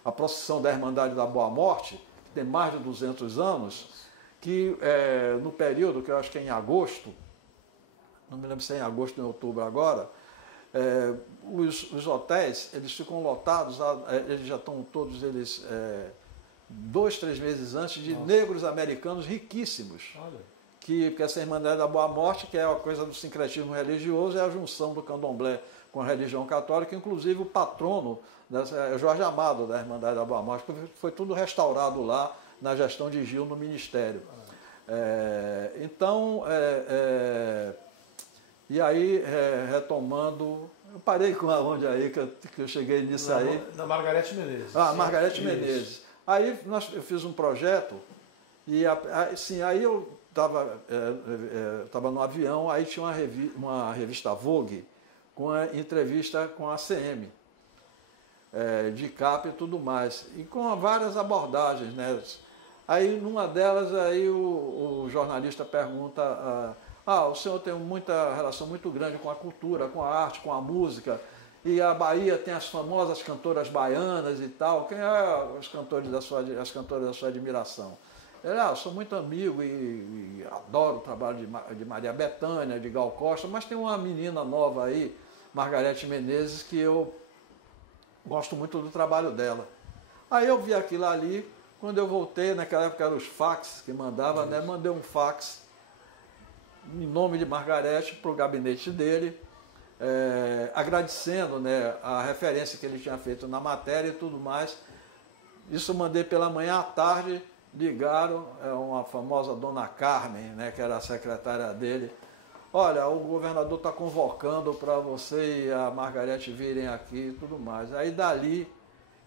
a procissão da Irmandade da Boa Morte, que tem mais de 200 anos, que no período, que eu acho que é em agosto, não me lembro se é em agosto ou em outubro agora, os hotéis, eles ficam lotados, eles já estão todos eles 2, 3 meses antes de negros americanos riquíssimos. Olha. Que essa Irmandade da Boa Morte, que é a coisa do sincretismo religioso, é a junção do candomblé com a religião católica, inclusive o patrono, Jorge Amado, da Irmandade da Boa Morte, foi tudo restaurado lá, na gestão de Gil no Ministério. Então, e aí, retomando, eu parei com aonde aí, que eu cheguei nisso aí. Na Margareth Menezes. Margareth Menezes. Aí eu fiz um projeto, e assim, aí eu estava no avião, aí tinha uma revista Vogue, com a entrevista com a ACM. De capa e tudo mais, e com várias abordagens, né? Aí, numa delas, aí o jornalista pergunta, o senhor tem muita relação muito grande com a cultura, com a arte, com a música, e a Bahia tem as famosas cantoras baianas e tal, quem é as cantoras da sua admiração? Ele, eu sou muito amigo e adoro o trabalho de Maria Bethânia, de Gal Costa, mas tem uma menina nova aí, Margareth Menezes, que eu gosto muito do trabalho dela. Aí eu vi aquilo ali, quando eu voltei, naquela época eram os fax que mandava, né? Mandei um fax em nome de Margareth para o gabinete dele, agradecendo, né, a referência que ele tinha feito na matéria e tudo mais. Isso eu mandei pela manhã à tarde, ligaram, uma famosa dona Carmen, né, que era a secretária dele. Olha, o governador está convocando para você e a Margarete virem aqui e tudo mais. Aí dali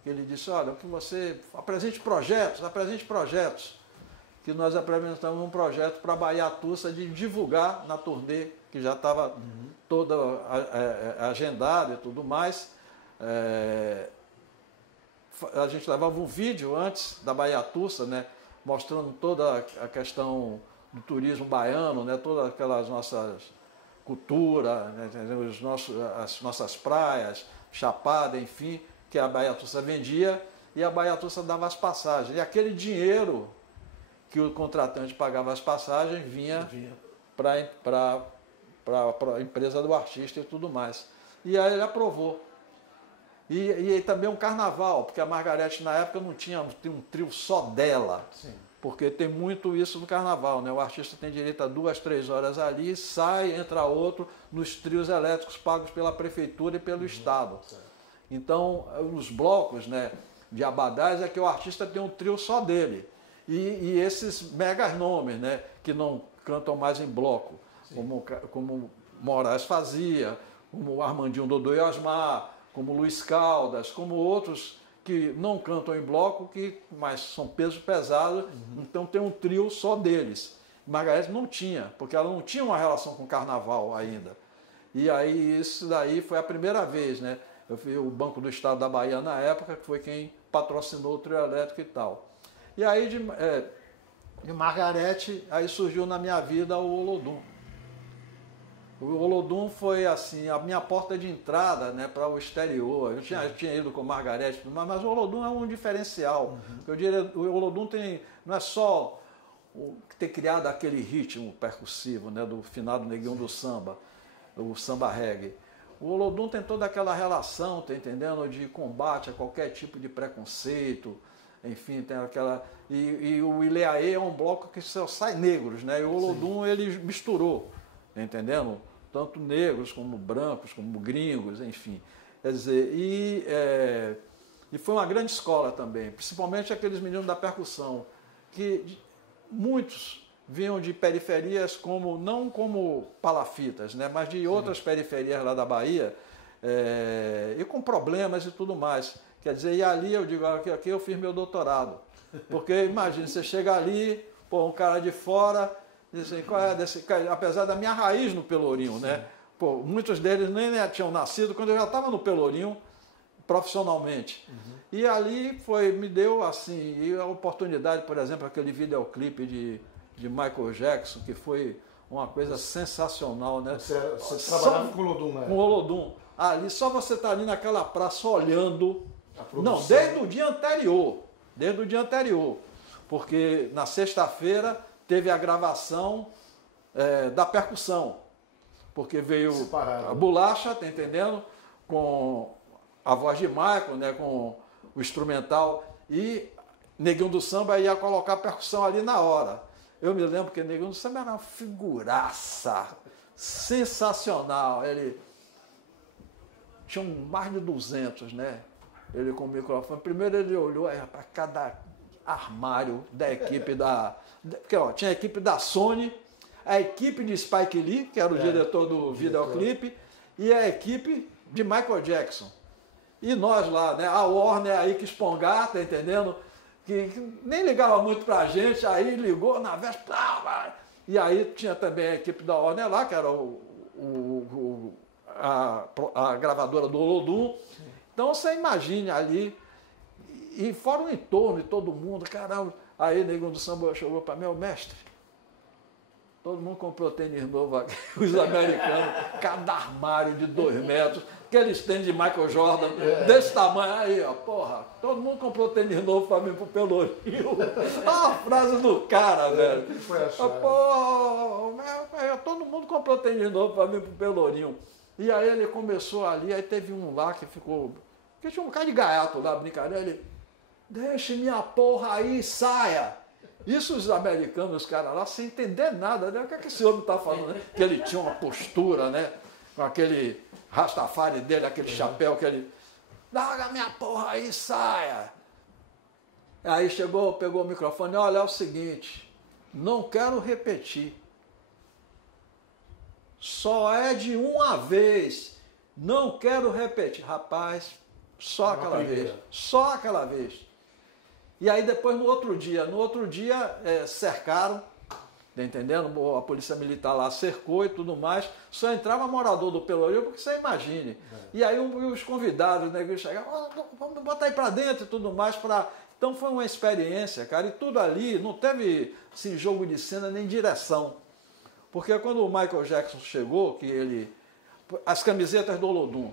ele disse, olha, que você apresente projetos. Que nós apresentamos um projeto para a Bahia Tussa de divulgar na turnê, que já estava toda agendada e tudo mais. A gente levava um vídeo antes da Bahia Tussa, né, mostrando toda a questão do turismo baiano, né, todas aquelas nossas culturas, né, as nossas praias, Chapada, enfim, que a Bahia Tussa vendia, e a Bahia Tussa dava as passagens. E aquele dinheiro que o contratante pagava as passagens vinha para a empresa do artista e tudo mais. E aí ele aprovou. E também um carnaval, porque a Margarete na época não tinha um trio só dela. Sim. Porque tem muito isso no carnaval, né? O artista tem direito a 2, 3 horas ali, sai, entra outro nos trios elétricos pagos pela prefeitura e pelo Estado. Certo. Então, os blocos, né, de abadás é que o artista tem um trio só dele. E esses megas nomes, né, que não cantam mais em bloco, como Moraes fazia, como o Armandinho Dodô e Osmar, como Luiz Caldas, como outros que não cantam em bloco, mas são pesos pesados, então tem um trio só deles. Margarete não tinha, porque ela não tinha uma relação com o carnaval ainda. E aí isso daí foi a primeira vez, né? Eu fui o Banco do Estado da Bahia na época, que foi quem patrocinou o trio elétrico e tal. E aí de Margarete, aí surgiu na minha vida o Olodum. O Olodum foi assim, a minha porta de entrada, né, para o exterior. Eu tinha ido com Margarete, mas o Olodum é um diferencial. Eu diria, o Olodum não é só ter criado aquele ritmo percussivo, né, do finado Neguinho do Samba, o samba reggae. O Olodum tem toda aquela relação, tá entendendo, de combate a qualquer tipo de preconceito, enfim, tem aquela... E o Ileaê é um bloco que só sai negros, né? E o Olodum, ele misturou, tá entendendo? Tanto negros como brancos, como gringos, enfim. Quer dizer, e foi uma grande escola também, principalmente aqueles meninos da percussão, que muitos vinham de periferias não como palafitas, né? Mas de outras periferias lá da Bahia, e com problemas e tudo mais. Quer dizer, e ali eu digo, aqui eu fiz meu doutorado. Porque imagina, você chega ali, pô, um cara de fora, diz assim, qual é desse cara? Apesar da minha raiz no Pelourinho, né? Pô, muitos deles nem tinham nascido quando eu já estava no Pelourinho profissionalmente. E ali me deu assim, e a oportunidade, por exemplo, aquele videoclipe de Michael Jackson, que foi uma coisa sensacional, né? Você trabalhava com o Olodum, né? Com o Olodum. Ali, só você estar ali naquela praça olhando. Não, desde o dia anterior. Porque na sexta-feira teve a gravação da percussão. Porque veio a bolacha, tá entendendo? Com a voz de Michael, né? Com o instrumental. E Neguinho do Samba ia colocar a percussão ali na hora. Eu me lembro que Neguinho do Samba era uma figuraça sensacional. Ele tinha mais de 200, né? Ele com o microfone. Primeiro ele olhou para cada armário da equipe porque tinha a equipe da Sony, a equipe de Spike Lee, que era o diretor do videoclipe, e a equipe de Michael Jackson. E nós lá, né? A Warner aí que espongar, tá entendendo? Que nem ligava muito pra gente, aí ligou na véspera. E aí tinha também a equipe da Warner lá, que era a gravadora do Olodum. Então você imagine ali, e fora o entorno de todo mundo, caramba. Aí Neguinho do Samba chegou para mim, mestre, todo mundo comprou tênis novo aqui, os americanos, cada armário de 2 metros, aqueles tênis de Michael Jordan, desse tamanho, aí, ó, porra, todo mundo comprou tênis novo para mim pro Pelourinho. A frase do cara, velho. O que foi a chave? Todo mundo comprou tênis novo para mim pro Pelourinho. E aí ele começou ali, aí teve um lá que ficou, que tinha um cara de gaiato lá, brincadeira, ele, deixe minha porra aí, saia. Isso os americanos, os caras lá, sem entender nada, né? O que é que esse homem está falando? Né? Que ele tinha uma postura, né? Com aquele Rastafari dele, aquele chapéu que ele... Larga minha porra aí, saia! Aí chegou, pegou o microfone, olha, é o seguinte, não quero repetir. Só é de uma vez. Não quero repetir. Rapaz, só aquela vez. Só aquela vez. E aí depois no outro dia cercaram, tá entendendo? A polícia militar lá cercou e tudo mais. Só entrava morador do Pelourinho, porque você imagine. E aí os convidados, né, chegavam, vamos botar aí pra dentro e tudo mais. Então foi uma experiência, cara. E tudo ali, não teve assim, jogo de cena nem direção. Porque quando o Michael Jackson chegou, as camisetas do Olodum,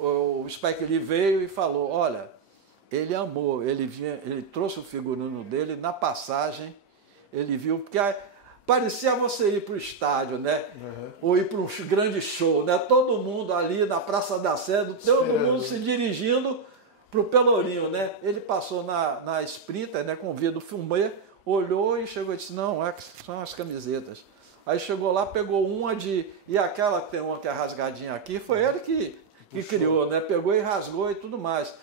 o Spike Lee veio e falou, olha, ele amou, ele trouxe o figurino dele na passagem, ele viu, porque parecia você ir para o estádio, né? Uhum. Ou ir para um grande show, né? Todo mundo ali na Praça da Sé, todo mundo se dirigindo para o Pelourinho, né? Ele passou na Sprinter, né, com o vidro fumê, olhou e chegou e disse, não, são as camisetas. Aí chegou lá, pegou e aquela que tem uma que é rasgadinha aqui, foi ele que criou, né? Pegou e rasgou e tudo mais.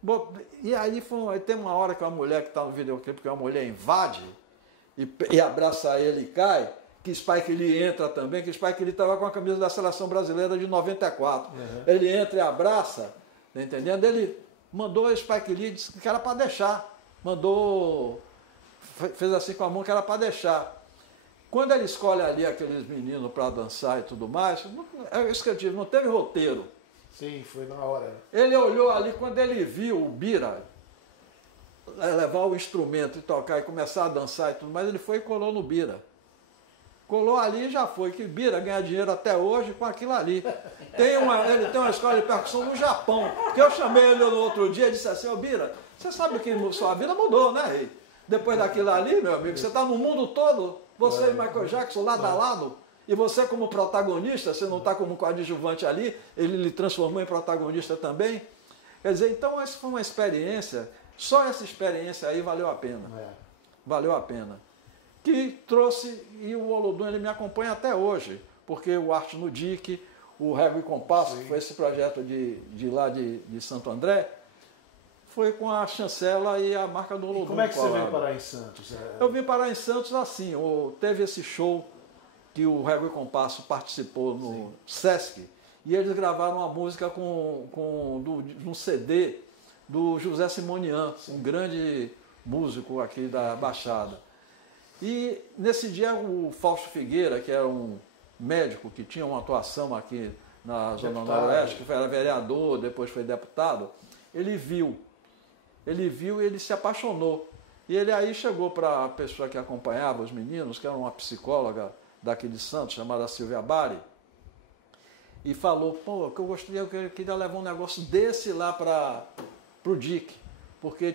Bom, e aí tem uma hora que uma mulher que está no videoclipe, que uma mulher invade e abraça ele e cai, que Spike Lee entra também, que Spike Lee estava com a camisa da Seleção Brasileira de 94. Uhum. Ele entra e abraça, tá entendendo? Ele mandou o Spike Lee, disse que era para deixar. Fez assim com a mão que era para deixar. Quando ele escolhe ali aqueles meninos para dançar e tudo mais, é isso que eu digo, não teve roteiro. Sim, foi na hora. Ele olhou ali, quando ele viu o Bira levar o instrumento e tocar e começar a dançar e tudo mais, ele foi e colou no Bira. Colou ali e já foi, que Bira ganha dinheiro até hoje com aquilo ali. Ele tem uma escola de percussão no Japão, que eu chamei ele no outro dia e disse assim, ô Bira, você sabe que sua vida mudou, né, rei? Depois daquilo ali, meu amigo, você está no mundo todo, você e Michael Jackson lado a lado, e você como protagonista, você não está como coadjuvante ali, ele lhe transformou em protagonista também. Quer dizer, então essa foi uma experiência, só essa experiência aí valeu a pena. Valeu a pena. Que trouxe, e o Olodum ele me acompanha até hoje, porque o Arte no Dique, o Régua e Compasso, que foi esse projeto de Santo André, foi com a chancela e a marca do Olodum. E como é que você veio parar em Santos? Eu vim parar em Santos assim, teve esse show que o Régua e Compasso participou no Sesc, e eles gravaram uma música num CD do José Simonian, um grande músico aqui da Baixada. E nesse dia o Fausto Figueira, que era um médico que tinha uma atuação aqui na Zona Noroeste, que era vereador, depois foi deputado, ele viu e ele se apaixonou. E ele aí chegou para a pessoa que acompanhava os meninos, que era uma psicóloga daqui de Santos, chamada Silvia Bari, e falou, pô, que eu queria levar um negócio desse lá para o DIC, porque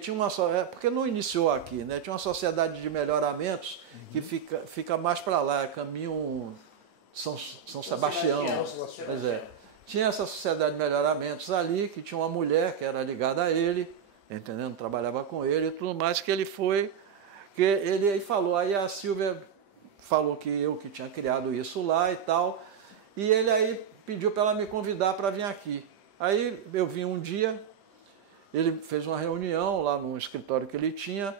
porque não iniciou aqui, né? Tinha uma sociedade de melhoramentos que fica mais para lá, caminho São Sebastião. Pois é. Tinha essa sociedade de melhoramentos ali, que tinha uma mulher que era ligada a ele, entendendo? Trabalhava com ele e tudo mais, que ele aí falou, aí a Silvia falou que eu que tinha criado isso lá e tal, e ele aí pediu para ela me convidar para vir aqui. Aí eu vim um dia, ele fez uma reunião lá no escritório que ele tinha,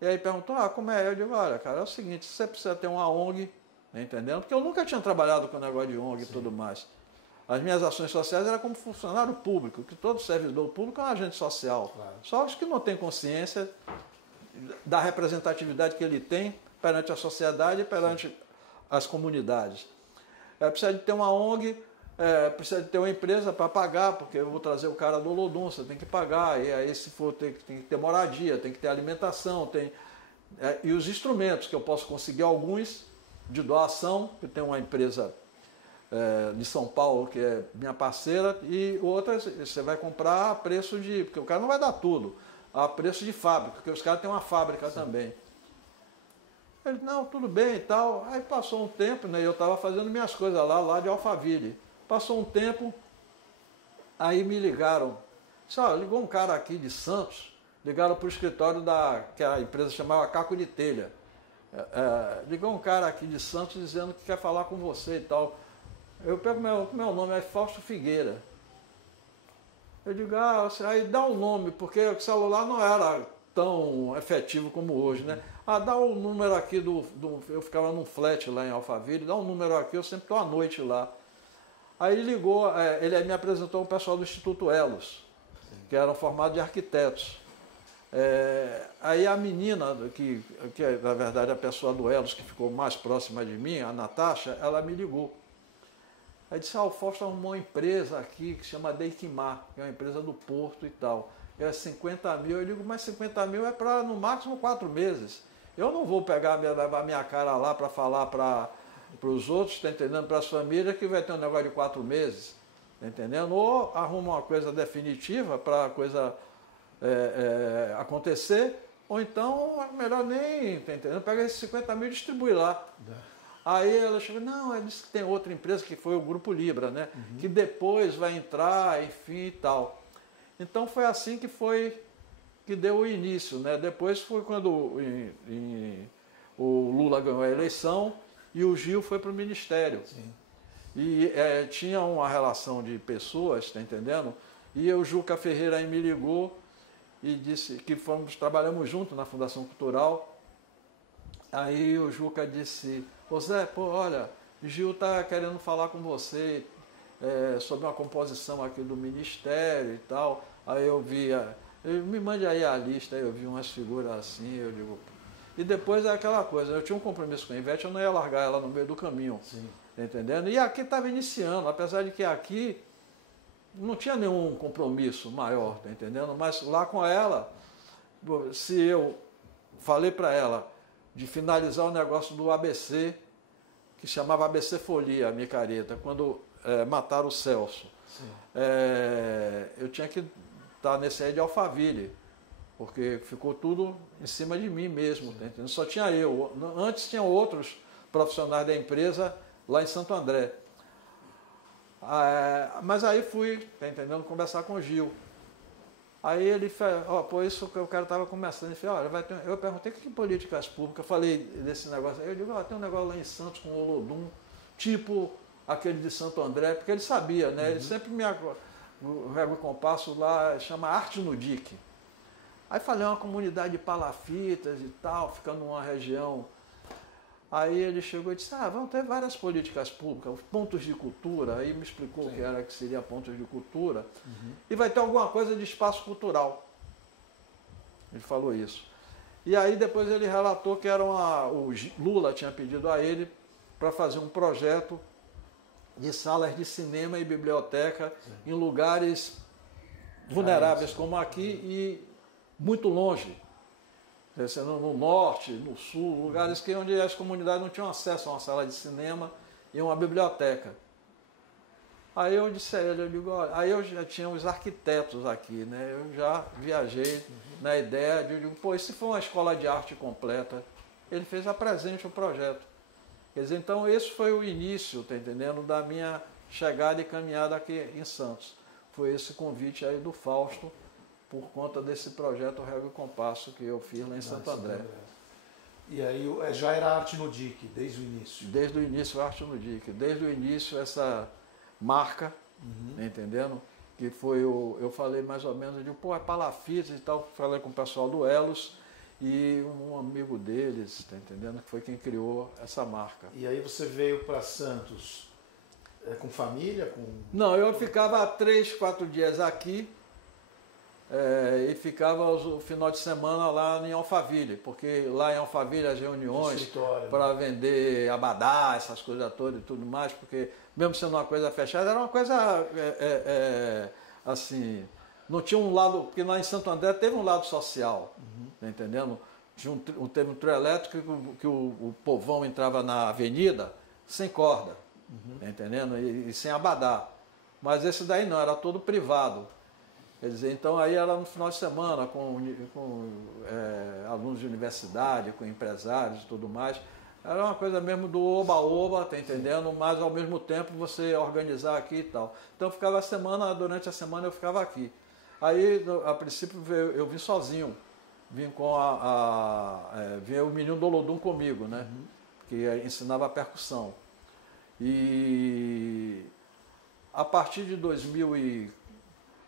e aí perguntou, como é? Eu digo, olha, cara, é o seguinte, você precisa ter uma ONG, entendendo? Porque eu nunca tinha trabalhado com negócio de ONG e tudo mais. As minhas ações sociais eram como funcionário público, que todo servidor público é um agente social. Claro. Só os que não têm consciência da representatividade que ele tem perante a sociedade e perante as comunidades. Precisa de ter uma ONG, precisa de ter uma empresa para pagar, porque eu vou trazer o cara do Olodum, você tem que pagar, e aí se for tem que ter moradia, tem que ter alimentação, e os instrumentos, que eu posso conseguir alguns de doação, que tem uma empresa de São Paulo, que é minha parceira, e outras você vai comprar a preço porque o cara não vai dar tudo, a preço de fábrica, porque os caras têm uma fábrica também. Ele, não, tudo bem e tal. Aí passou um tempo, né, eu estava fazendo minhas coisas lá de Alphaville. Passou um tempo, aí me ligaram. Ligou um cara aqui de Santos, ligaram para o escritório que a empresa chamava Caco de Telha. Ligou um cara aqui de Santos dizendo que quer falar com você e tal. Eu pego meu nome, é Fausto Figueira. Eu digo, aí dá o nome, porque o celular não era tão efetivo como hoje, né? Ah, dá o número aqui eu ficava num flat lá em Alphaville, dá um número aqui, eu sempre estou à noite lá. Aí ele ligou, ele me apresentou o pessoal do Instituto Elos, que eram formados de arquitetos. Aí a menina, que na verdade a pessoa do Elos, que ficou mais próxima de mim, a Natasha, ela me ligou. Aí disse, o Fausto arrumou uma empresa aqui que se chama Deikimar, que é uma empresa do Porto e tal. É 50 mil, eu digo, mas 50 mil é para no máximo 4 meses. Eu não vou levar minha cara lá para falar para os outros, tá entendendo? Para as famílias que vai ter um negócio de 4 meses, tá entendendo? Ou arruma uma coisa definitiva para a coisa acontecer, ou então é melhor nem, tá entendendo? Pega esses 50 mil e distribui lá. Aí ela chegou, não, ela disse que tem outra empresa, que foi o Grupo Libra, né? Que depois vai entrar, enfim e tal. Então foi assim que deu o início, né? Depois foi quando o Lula ganhou a eleição e o Gil foi para o Ministério. Sim. E tinha uma relação de pessoas, tá entendendo? E o Juca Ferreira aí me ligou e disse que trabalhamos juntos na Fundação Cultural. Aí o Juca disse, ô Zé, pô, olha, Gil está querendo falar com você sobre uma composição aqui do Ministério e tal. Aí eu via, me mande aí a lista, aí eu vi umas figuras assim, eu digo. E depois é aquela coisa, eu tinha um compromisso com a Ivete, eu não ia largar ela no meio do caminho. Sim. Tá entendendo? E aqui estava iniciando, apesar de que aqui não tinha nenhum compromisso maior, tá entendendo? Mas lá com ela, se eu falei para ela de finalizar o negócio do ABC, que chamava ABC Folia, a micareta, quando mataram o Celso. Eu tinha que estar nesse aí de Alphaville, porque ficou tudo em cima de mim mesmo, tá entendendo? Só tinha eu. Antes tinha outros profissionais da empresa lá em Santo André. Mas aí fui, tá entendendo, conversar com o Gil. Aí ele falou, pô, isso que o cara estava começando. Ele falou, olha, eu perguntei que políticas públicas, eu falei desse negócio. Aí eu digo, tem um negócio lá em Santos com o Olodum, tipo aquele de Santo André, porque ele sabia, né? Ele sempre o Rego Compasso lá chama Arte no Dique. Aí falei, uma comunidade de palafitas e tal, ficando numa região. Aí ele chegou e disse, vão ter várias políticas públicas, os pontos de cultura, aí me explicou o que seria pontos de cultura, e vai ter alguma coisa de espaço cultural. Ele falou isso. E aí depois ele relatou que o Lula tinha pedido a ele para fazer um projeto de salas de cinema e biblioteca em lugares vulneráveis como aqui e muito longe. No norte, no sul, lugares onde as comunidades não tinham acesso a uma sala de cinema e uma biblioteca. Aí eu disse a ele, aí eu já tinha os arquitetos aqui, né? Eu já viajei na ideia de, e se for uma escola de arte completa? Ele fez apresente o projeto. Quer dizer, então esse foi o início, tá entendendo, da minha chegada e caminhada aqui em Santos. Foi esse convite aí do Fausto, por conta desse projeto Régua e Compasso que eu fiz lá em Santo André. E aí já era Arte no Dique, desde o início? Desde o início, Arte no Dique. Desde o início, essa marca, entendendo? Que foi eu falei mais ou menos, é palafita e tal, falei com o pessoal do Elos e um amigo deles, tá entendendo? Que foi quem criou essa marca. E aí você veio para Santos com família? Não, eu ficava 3, 4 dias aqui, e ficava o final de semana lá em Alphaville, porque lá em Alphaville as reuniões para vender abadá, essas coisas todas e tudo mais, porque mesmo sendo uma coisa fechada, era uma coisa assim, não tinha um lado, porque lá em Santo André teve um lado social, tá entendendo? Tinha teve um trio elétrico que o povão entrava na avenida sem corda, tá entendendo? E sem abadá, mas esse daí não, era todo privado. Quer dizer, então aí era no final de semana com alunos de universidade, com empresários e tudo mais. Era uma coisa mesmo do oba-oba, tá entendendo? Mas ao mesmo tempo você organizar aqui e tal. Então ficava durante a semana eu ficava aqui. Aí, a princípio, eu vim sozinho. Vim com veio o menino do Olodum comigo, né? Que ensinava percussão. E a partir de 2000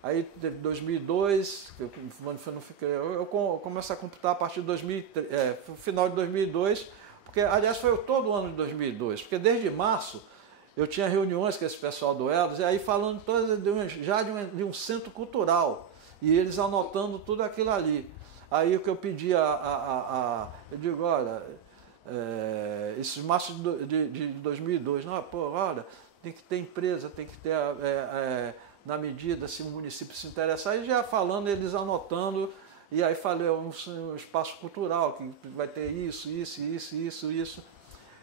Aí teve 2002, eu começo a computar a partir de 2003, final de 2002, porque, aliás, foi todo o ano de 2002, porque desde março eu tinha reuniões com esse pessoal do Elos, e aí falando já de um centro cultural, e eles anotando tudo aquilo ali. Aí o que eu pedi eu digo, olha, esses marços de 2002, não, pô, olha, tem que ter empresa, tem que ter, na medida, se o município se interessar, e já falando, eles anotando, e aí falei, um espaço cultural, que vai ter isso.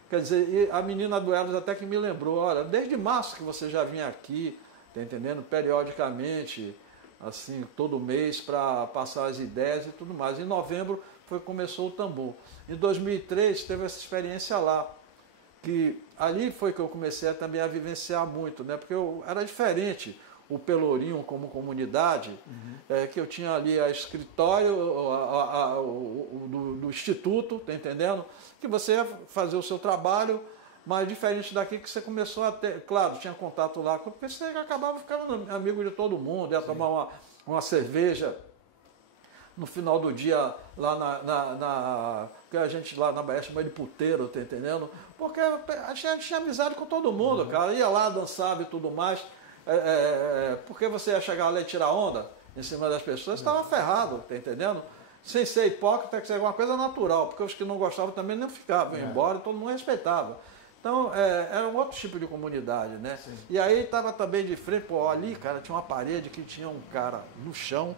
Quer dizer, e a menina do Elos até que me lembrou, olha, desde março que você já vinha aqui, tá entendendo? Periodicamente, assim, todo mês, para passar as ideias e tudo mais. Em novembro começou o tambor. Em 2003 teve essa experiência lá, que ali foi que eu comecei também a vivenciar muito, né? Porque era diferente o Pelourinho como comunidade, que eu tinha ali a escritório do Instituto, tá entendendo? Que você ia fazer o seu trabalho, mas diferente daqui que você começou a ter, claro, tinha contato lá, porque você acabava ficando amigo de todo mundo, ia tomar uma cerveja no final do dia lá que a gente lá na Bahia chama de puteiro, tá entendendo? Porque a gente tinha amizade com todo mundo, cara, ia lá, dançava e tudo mais. Porque você ia chegar lá e tirar onda em cima das pessoas, estava ferrado, tá entendendo? Sem ser hipócrita, que seja uma coisa natural, porque os que não gostavam também não ficavam, iam embora, e todo mundo respeitava. Então, era um outro tipo de comunidade, né? Sim. E aí estava também de frente, pô, ali, cara, tinha uma parede que tinha um cara no chão,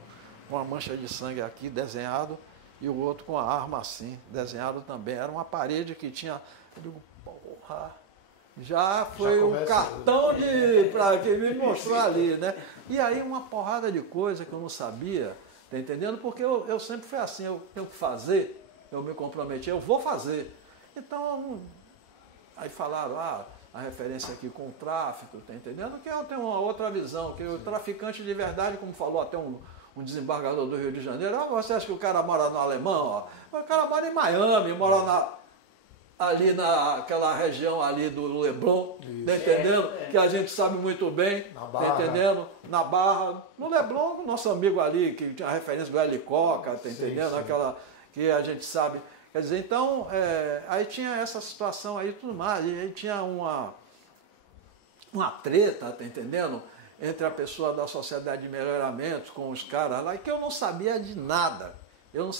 com uma mancha de sangue aqui desenhado, e o outro com a arma assim, desenhado também. Era uma parede que tinha, eu digo, porra, já foi um cartão para que me mostrou ali, né? E aí uma porrada de coisa que eu não sabia, tá entendendo? Porque eu sempre fui assim, eu tenho que fazer, eu me comprometi, eu vou fazer. Então, aí falaram, a referência aqui com o tráfico, tá entendendo? Que eu tenho uma outra visão, que o traficante de verdade, como falou até um desembargador do Rio de Janeiro, você acha que o cara mora no Alemão? O cara mora em Miami, mora ali naquela região ali do Leblon, tá entendendo? Que a gente sabe muito bem, tá entendendo? Na Barra. No Leblon, nosso amigo ali, que tinha a referência do Helicoca, tá entendendo? Sim. Aquela que a gente sabe. Quer dizer, então, aí tinha essa situação aí e tudo mais. E aí tinha uma treta, tá entendendo? Entre a pessoa da Sociedade de Melhoramento com os caras lá, que eu não sabia de nada. Eu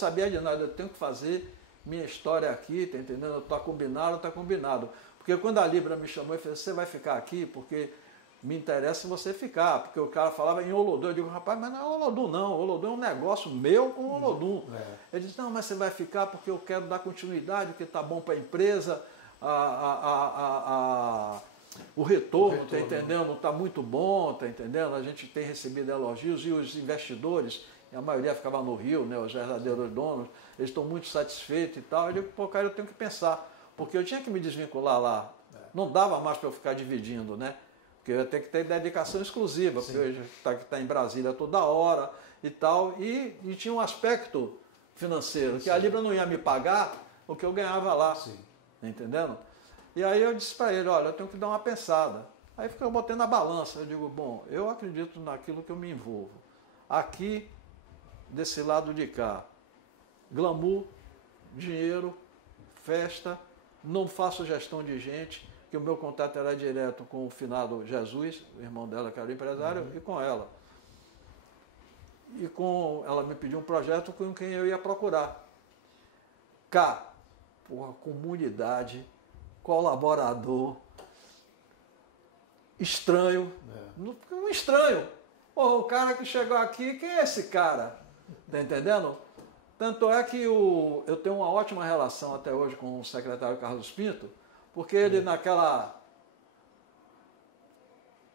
tenho que fazer minha história aqui, tá entendendo? Está combinado. Porque quando a Libra me chamou e falou, você vai ficar aqui porque me interessa você ficar. Porque o cara falava em Olodum. Eu digo, rapaz, mas não é Olodum não. Olodum é um negócio meu com Olodum. Ele disse, não, mas você vai ficar porque eu quero dar continuidade, porque está bom para a empresa, o retorno, tá entendendo? Está muito bom, tá entendendo? A gente tem recebido elogios e os investidores, a maioria ficava no Rio, né, os verdadeiros donos, eles estão muito satisfeitos e tal. Eu digo, pô, cara, eu tenho que pensar, porque eu tinha que me desvincular lá. Não dava mais para eu ficar dividindo, né? Porque eu ia ter que ter dedicação exclusiva, porque eu está em Brasília toda hora e tal. E tinha um aspecto financeiro, que a Libra não ia me pagar o que eu ganhava lá. Entendendo? E aí eu disse para ele, olha, eu tenho que dar uma pensada. Aí eu botei na balança, eu digo, bom, eu acredito naquilo que eu me envolvo. Aqui, desse lado de cá, glamour, dinheiro, festa, não faço gestão de gente, que o meu contato era direto com o finado Jesus, o irmão dela que era empresário, e com ela. E ela me pediu um projeto com quem eu ia procurar. Comunidade, colaborador, estranho, um estranho. O cara que chegou aqui, quem é esse cara? Tá entendendo? Tanto é que eu tenho uma ótima relação até hoje com o secretário Carlos Pinto, porque ele naquela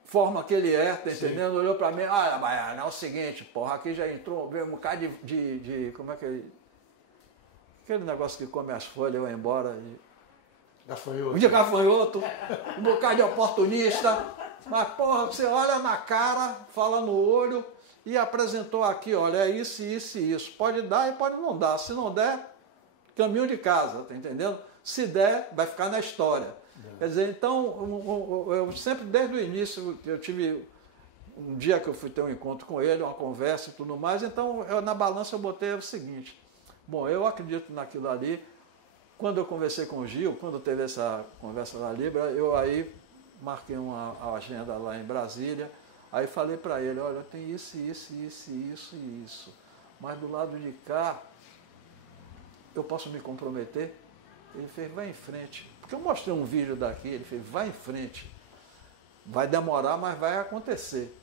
forma que ele tá entendendo? Olhou para mim, Baiano, é o seguinte, porra, aqui já entrou, veio um bocado de como é que ele... Aquele negócio que come as folhas e vai embora. Gafanhoto. De gafanhoto, um bocado de oportunista. Mas, porra, você olha na cara, fala no olho e apresentou aqui, olha, é isso, isso e isso. Pode dar e pode não dar. Se não der, caminho de casa, tá entendendo? Se der, vai ficar na história. Quer dizer, então, eu sempre, desde o início, eu tive um dia que eu fui ter um encontro com ele, uma conversa e tudo mais, então na balança eu botei o seguinte, bom, eu acredito naquilo ali. Quando eu conversei com o Gil, quando teve essa conversa na Libra, eu aí marquei uma agenda lá em Brasília, aí falei para ele, olha, tem isso, mas do lado de cá eu posso me comprometer? Ele fez, vai em frente. Porque eu mostrei um vídeo daqui, ele fez, vai em frente. Vai demorar, mas vai acontecer.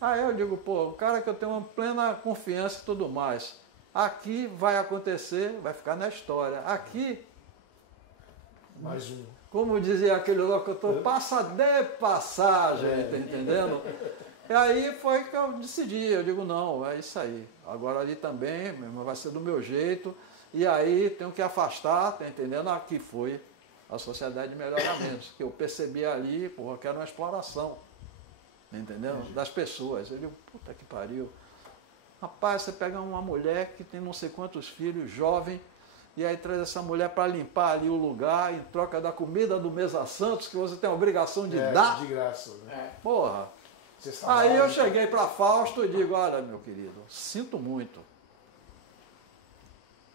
Aí eu digo, pô, o cara que eu tenho uma plena confiança e tudo mais. Aqui vai acontecer, vai ficar na história. Aqui, mais um. Como dizia aquele locutor, passa de passagem, tá entendendo? E aí foi que eu decidi, eu digo, não, é isso aí. Agora ali também, vai ser do meu jeito. E aí tenho que afastar, tá entendendo? Aqui foi a Sociedade de Melhoramentos, que eu percebi ali, porra, que era uma exploração, tá entendendo? Das pessoas. Eu digo, puta que pariu. Rapaz, você pega uma mulher que tem não sei quantos filhos, jovem, e aí traz essa mulher para limpar ali o lugar, em troca da comida do Mesa Santos, que você tem a obrigação de dar. De graça, né? Porra. Aí eu cheguei para Fausto e digo, olha, meu querido, sinto muito.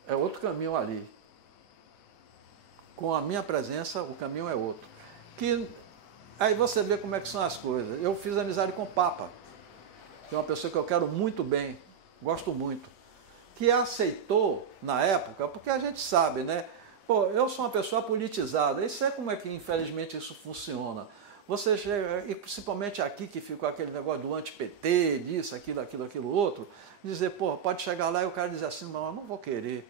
É outro caminho ali. Com a minha presença, o caminho é outro. Aí você vê como é que são as coisas. Eu fiz amizade com o Papa, que é uma pessoa que eu quero muito bem, gosto muito, que aceitou na época, porque a gente sabe, né? Pô, eu sou uma pessoa politizada, e sei como é que infelizmente isso funciona. Você chega, e principalmente aqui que ficou aquele negócio do anti-PT, disso, aquilo, outro, dizer, pô, pode chegar lá e o cara dizer assim, não, eu não vou querer,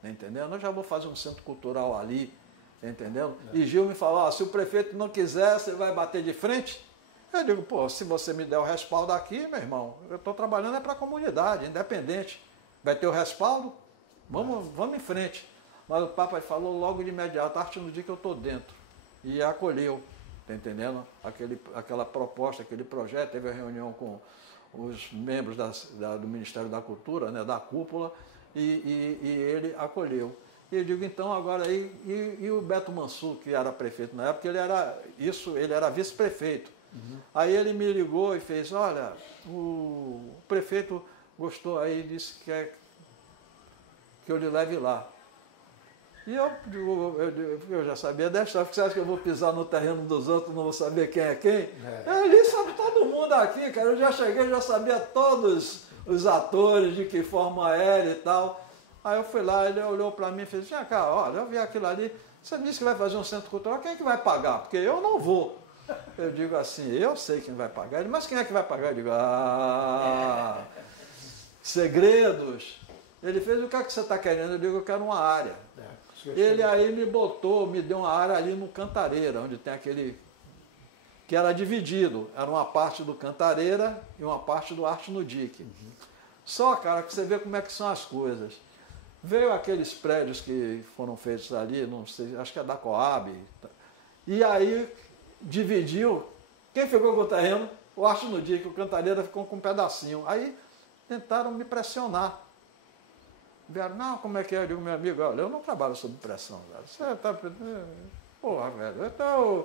tá entendendo? Eu já vou fazer um centro cultural ali, tá entendendo? E Gil me falou, ó, se o prefeito não quiser, você vai bater de frente? Eu digo, pô, se você me der o respaldo aqui, meu irmão, eu estou trabalhando é para a comunidade, independente. Vai ter o respaldo? Vamos em frente. Mas o Papa falou logo de imediato, a partir do dia que eu estou dentro. E acolheu, tá entendendo? Aquela proposta, aquele projeto, teve a reunião com os membros do Ministério da Cultura, né, da cúpula, e ele acolheu. E eu digo, então, agora aí, e o Beto Mansur, que era prefeito na época, ele era vice-prefeito. Uhum. Aí ele me ligou e fez, olha, o prefeito gostou aí, disse que quer que eu lhe leve lá. E eu já sabia dessa história, porque você acha que eu vou pisar no terreno dos outros, não vou saber quem é quem? Ele sabe todo mundo aqui, cara, eu já cheguei, já sabia todos os atores, de que forma era e tal. Aí eu fui lá, ele olhou para mim e fez, cá, olha, eu vi aquilo ali, você disse que vai fazer um centro cultural, quem é que vai pagar? Porque eu não vou. Eu digo assim, eu sei quem vai pagar. Ele, mas quem é que vai pagar? Eu digo, segredos. Ele fez, o que é que você está querendo? Eu digo, eu quero uma área. Ele aí me deu uma área ali no Cantareira, onde tem aquele, que era dividido. Era uma parte do Cantareira e uma parte do Arte no Dique. Uhum. Só, cara, que você vê como é que são as coisas. Veio aqueles prédios que foram feitos ali, não sei, acho que é da Coab. E aí dividiu. Quem ficou com o terreno? O Arte no Dique, o Cantareira ficou com um pedacinho. Aí tentaram me pressionar. Vieram, não, como é que é? Eu digo, meu amigo, olha, eu não trabalho sob pressão, velho. Você tá... Porra, velho, então,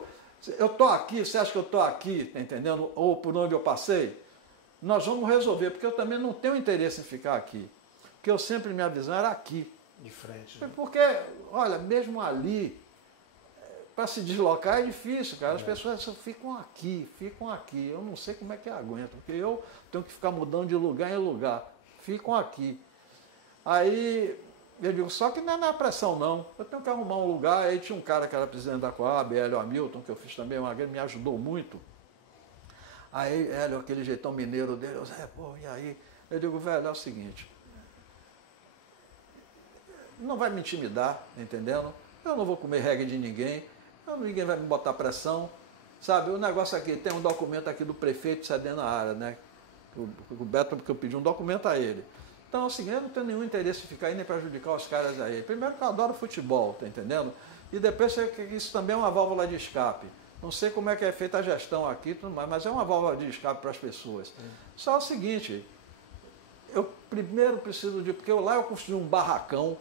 eu tô aqui, você acha que eu tô aqui, tá entendendo? Ou por onde eu passei? Nós vamos resolver, porque eu também não tenho interesse em ficar aqui. Porque eu sempre, minha visão era aqui. De frente. Né? Porque, olha, mesmo ali, para se deslocar é difícil, cara. As pessoas só ficam aqui. Eu não sei como é que aguenta, porque eu tenho que ficar mudando de lugar em lugar. Ficam aqui. Aí eu digo, só que não é na pressão, não. Eu tenho que arrumar um lugar. Aí tinha um cara que era presidente da Coab, Hélio Hamilton, que eu fiz também uma grande, me ajudou muito. Aí, Hélio, aquele jeitão mineiro dele, eu disse, pô, e aí? Eu digo, velho, é o seguinte, não vai me intimidar, entendendo? Eu não vou comer reggae de ninguém, ninguém vai me botar pressão, sabe? O negócio aqui, tem um documento aqui do prefeito cedendo a área, né? O Beto, porque eu pedi um documento a ele. Então, é o seguinte, eu não tenho nenhum interesse em ficar aí nem prejudicar os caras aí. Primeiro que eu adoro futebol, tá entendendo? E depois que isso também é uma válvula de escape. Não sei como é que é feita a gestão aqui, tudo mais, mas é uma válvula de escape para as pessoas. Só o seguinte, eu primeiro preciso de... Porque lá eu construí um barracão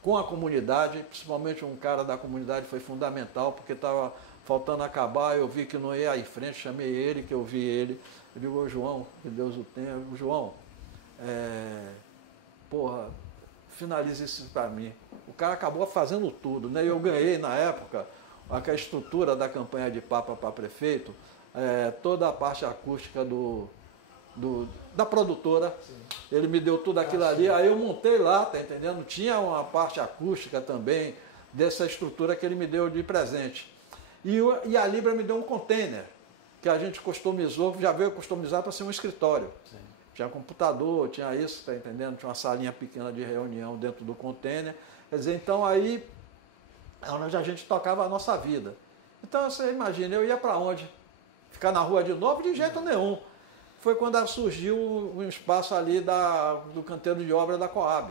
com a comunidade, principalmente um cara da comunidade foi fundamental, porque estava faltando acabar, eu vi que não ia em frente, chamei ele, que eu vi ele. Eu digo, ô João, que Deus o tenha. João, porra, finalize isso para mim. O cara acabou fazendo tudo, né? Eu ganhei na época a estrutura da campanha de Papa para prefeito, toda a parte acústica da produtora. Sim. Ele me deu tudo aquilo ali, aí eu montei lá, tá entendendo? Tinha uma parte acústica também dessa estrutura que ele me deu de presente. E a Libra me deu um container que a gente customizou, já veio customizar para ser um escritório. Sim. Tinha computador, tinha isso, tá entendendo? Tinha uma salinha pequena de reunião dentro do container. Quer dizer, então aí é onde a gente tocava a nossa vida. Então você imagina, eu ia para onde? Ficar na rua de novo? De jeito nenhum. Foi quando surgiu um espaço ali do canteiro de obra da Coab.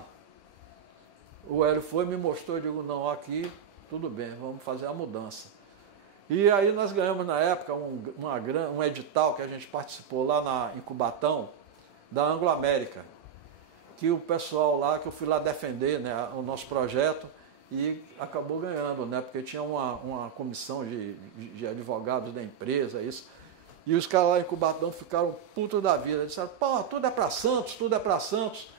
O Hélio foi, me mostrou, eu digo, não, aqui tudo bem, vamos fazer a mudança. E aí nós ganhamos na época um edital que a gente participou lá em Cubatão, da Anglo América, que o pessoal lá, que eu fui lá defender, né, o nosso projeto, e acabou ganhando, né, porque tinha uma comissão de advogados da empresa, isso. E os caras lá em Cubatão ficaram putos da vida. Disseram, pô, tudo é para Santos, tudo é para Santos.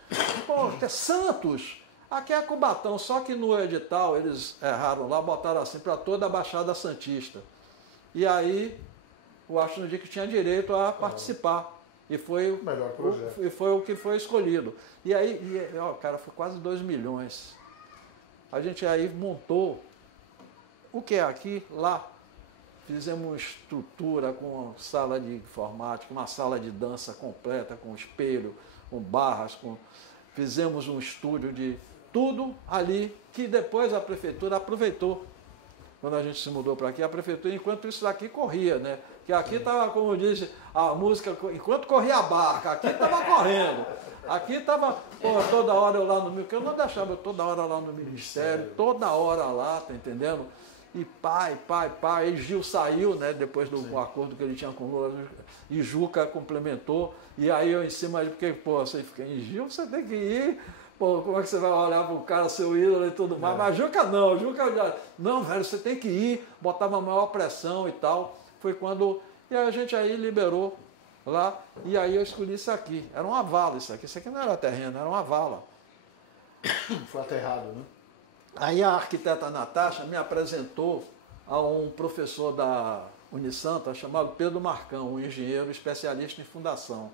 Pô, é Santos? Aqui é Cubatão. Só que no edital eles erraram lá, botaram assim para toda a Baixada Santista. E aí o Washington Dick tinha direito a participar. E foi o melhor projeto. E foi o que foi escolhido. E aí, cara, foi quase 2 milhões. A gente aí montou o que é aqui, lá. Fizemos uma estrutura com sala de informática, uma sala de dança completa, com espelho, com barras, fizemos um estúdio de tudo ali, que depois a prefeitura aproveitou. Quando a gente se mudou para aqui, a prefeitura, enquanto isso daqui corria, né? Que aqui estava, como diz a música, enquanto corria a barca, aqui estava correndo. Aqui estava, toda hora eu lá no porque eu não deixava, eu toda hora lá no ministério, toda hora lá, tá entendendo? E pai, e Gil saiu, né, depois do acordo que ele tinha com o Lula, e Juca complementou, e aí eu em cima, porque, você fica em Gil, você tem que ir, como é que você vai olhar para o cara, seu ídolo e tudo mais, mas Juca não, não, velho, você tem que ir, botava maior pressão e tal, foi quando, e a gente aí liberou lá, e aí eu escolhi isso aqui, era uma vala isso aqui não era terreno, era uma vala. Foi aterrado, né? Aí a arquiteta Natasha me apresentou a um professor da Unisanta chamado Pedro Marcão, um engenheiro especialista em fundação.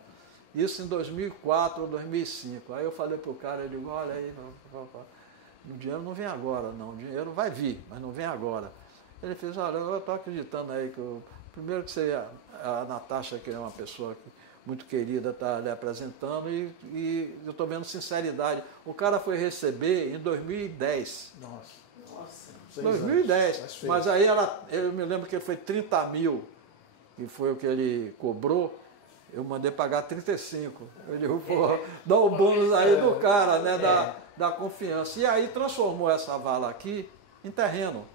Isso em 2004 ou 2005. Aí eu falei para o cara, ele digo, olha aí, o dinheiro não vem agora, não. O dinheiro vai vir, mas não vem agora. Ele fez, olha, eu estou acreditando aí que primeiro que a Natasha, que é uma pessoa muito querida, está lhe apresentando e eu estou vendo sinceridade. O cara foi receber em 2010. Nossa. 2010. Mas aí eu me lembro que foi 30 mil, que foi o que ele cobrou. Eu mandei pagar 35. Eu digo, pô, dá o bônus aí do cara, né? Da confiança. E aí transformou essa vala aqui em terreno.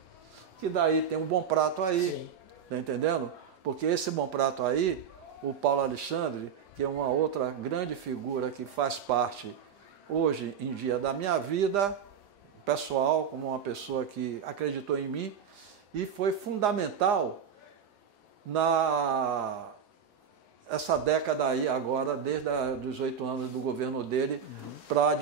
Que daí tem um Bom Prato aí. Sim. Tá entendendo? Porque esse Bom Prato aí, o Paulo Alexandre, que é uma outra grande figura que faz parte hoje em dia da minha vida pessoal, como uma pessoa que acreditou em mim e foi fundamental essa década aí agora, desde os 8 anos do governo dele, para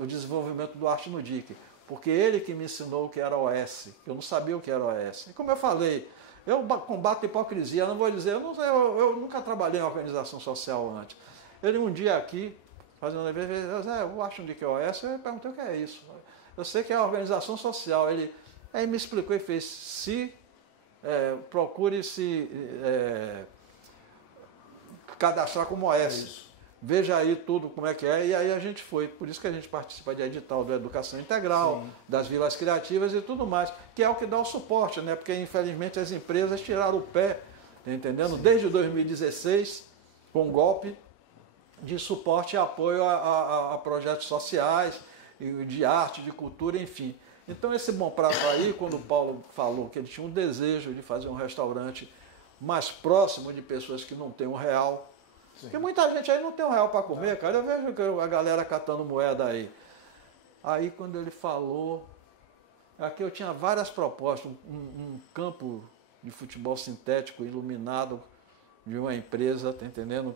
o desenvolvimento do Arte no DIC. Porque ele que me ensinou o que era OS, eu não sabia o que era OS. E como eu falei, eu combato a hipocrisia, eu não vou dizer, eu nunca trabalhei em organização social antes. Ele um dia aqui, fazendo eu acho que é OS, eu perguntei o que é isso. Eu sei que é a organização social. Aí me explicou e fez, procure se cadastrar como OS. Veja aí tudo como é que é, e aí a gente foi. Por isso que a gente participa de edital da Educação Integral, das Vilas Criativas e tudo mais, que é o que dá o suporte, né? Porque infelizmente as empresas tiraram o pé, tá entendendo? Sim. Desde 2016, com golpe de suporte e apoio a projetos sociais, de arte, de cultura, enfim. Então esse Bom Prato aí, quando o Paulo falou que ele tinha um desejo de fazer um restaurante mais próximo de pessoas que não têm um real, porque muita gente aí não tem um real para comer, cara. Eu vejo a galera catando moeda aí. Aí quando ele falou, aqui eu tinha várias propostas, um campo de futebol sintético iluminado de uma empresa, tá entendendo?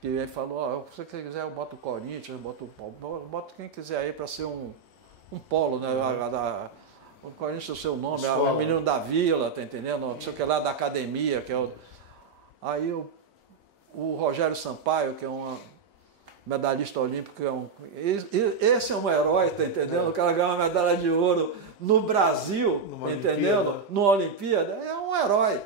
Que ele falou, ó, se você quiser eu boto o Corinthians, boto quem quiser aí para ser um polo, né? O Corinthians é o seu nome, é o menino da vila, tá entendendo? Não sei o que lá, da academia, que é o... Aí o Rogério Sampaio, que é um medalhista olímpico, esse é um herói, tá entendendo? O cara ganhou uma medalha de ouro no Brasil, tá entendendo? Numa Olimpíada, é um herói.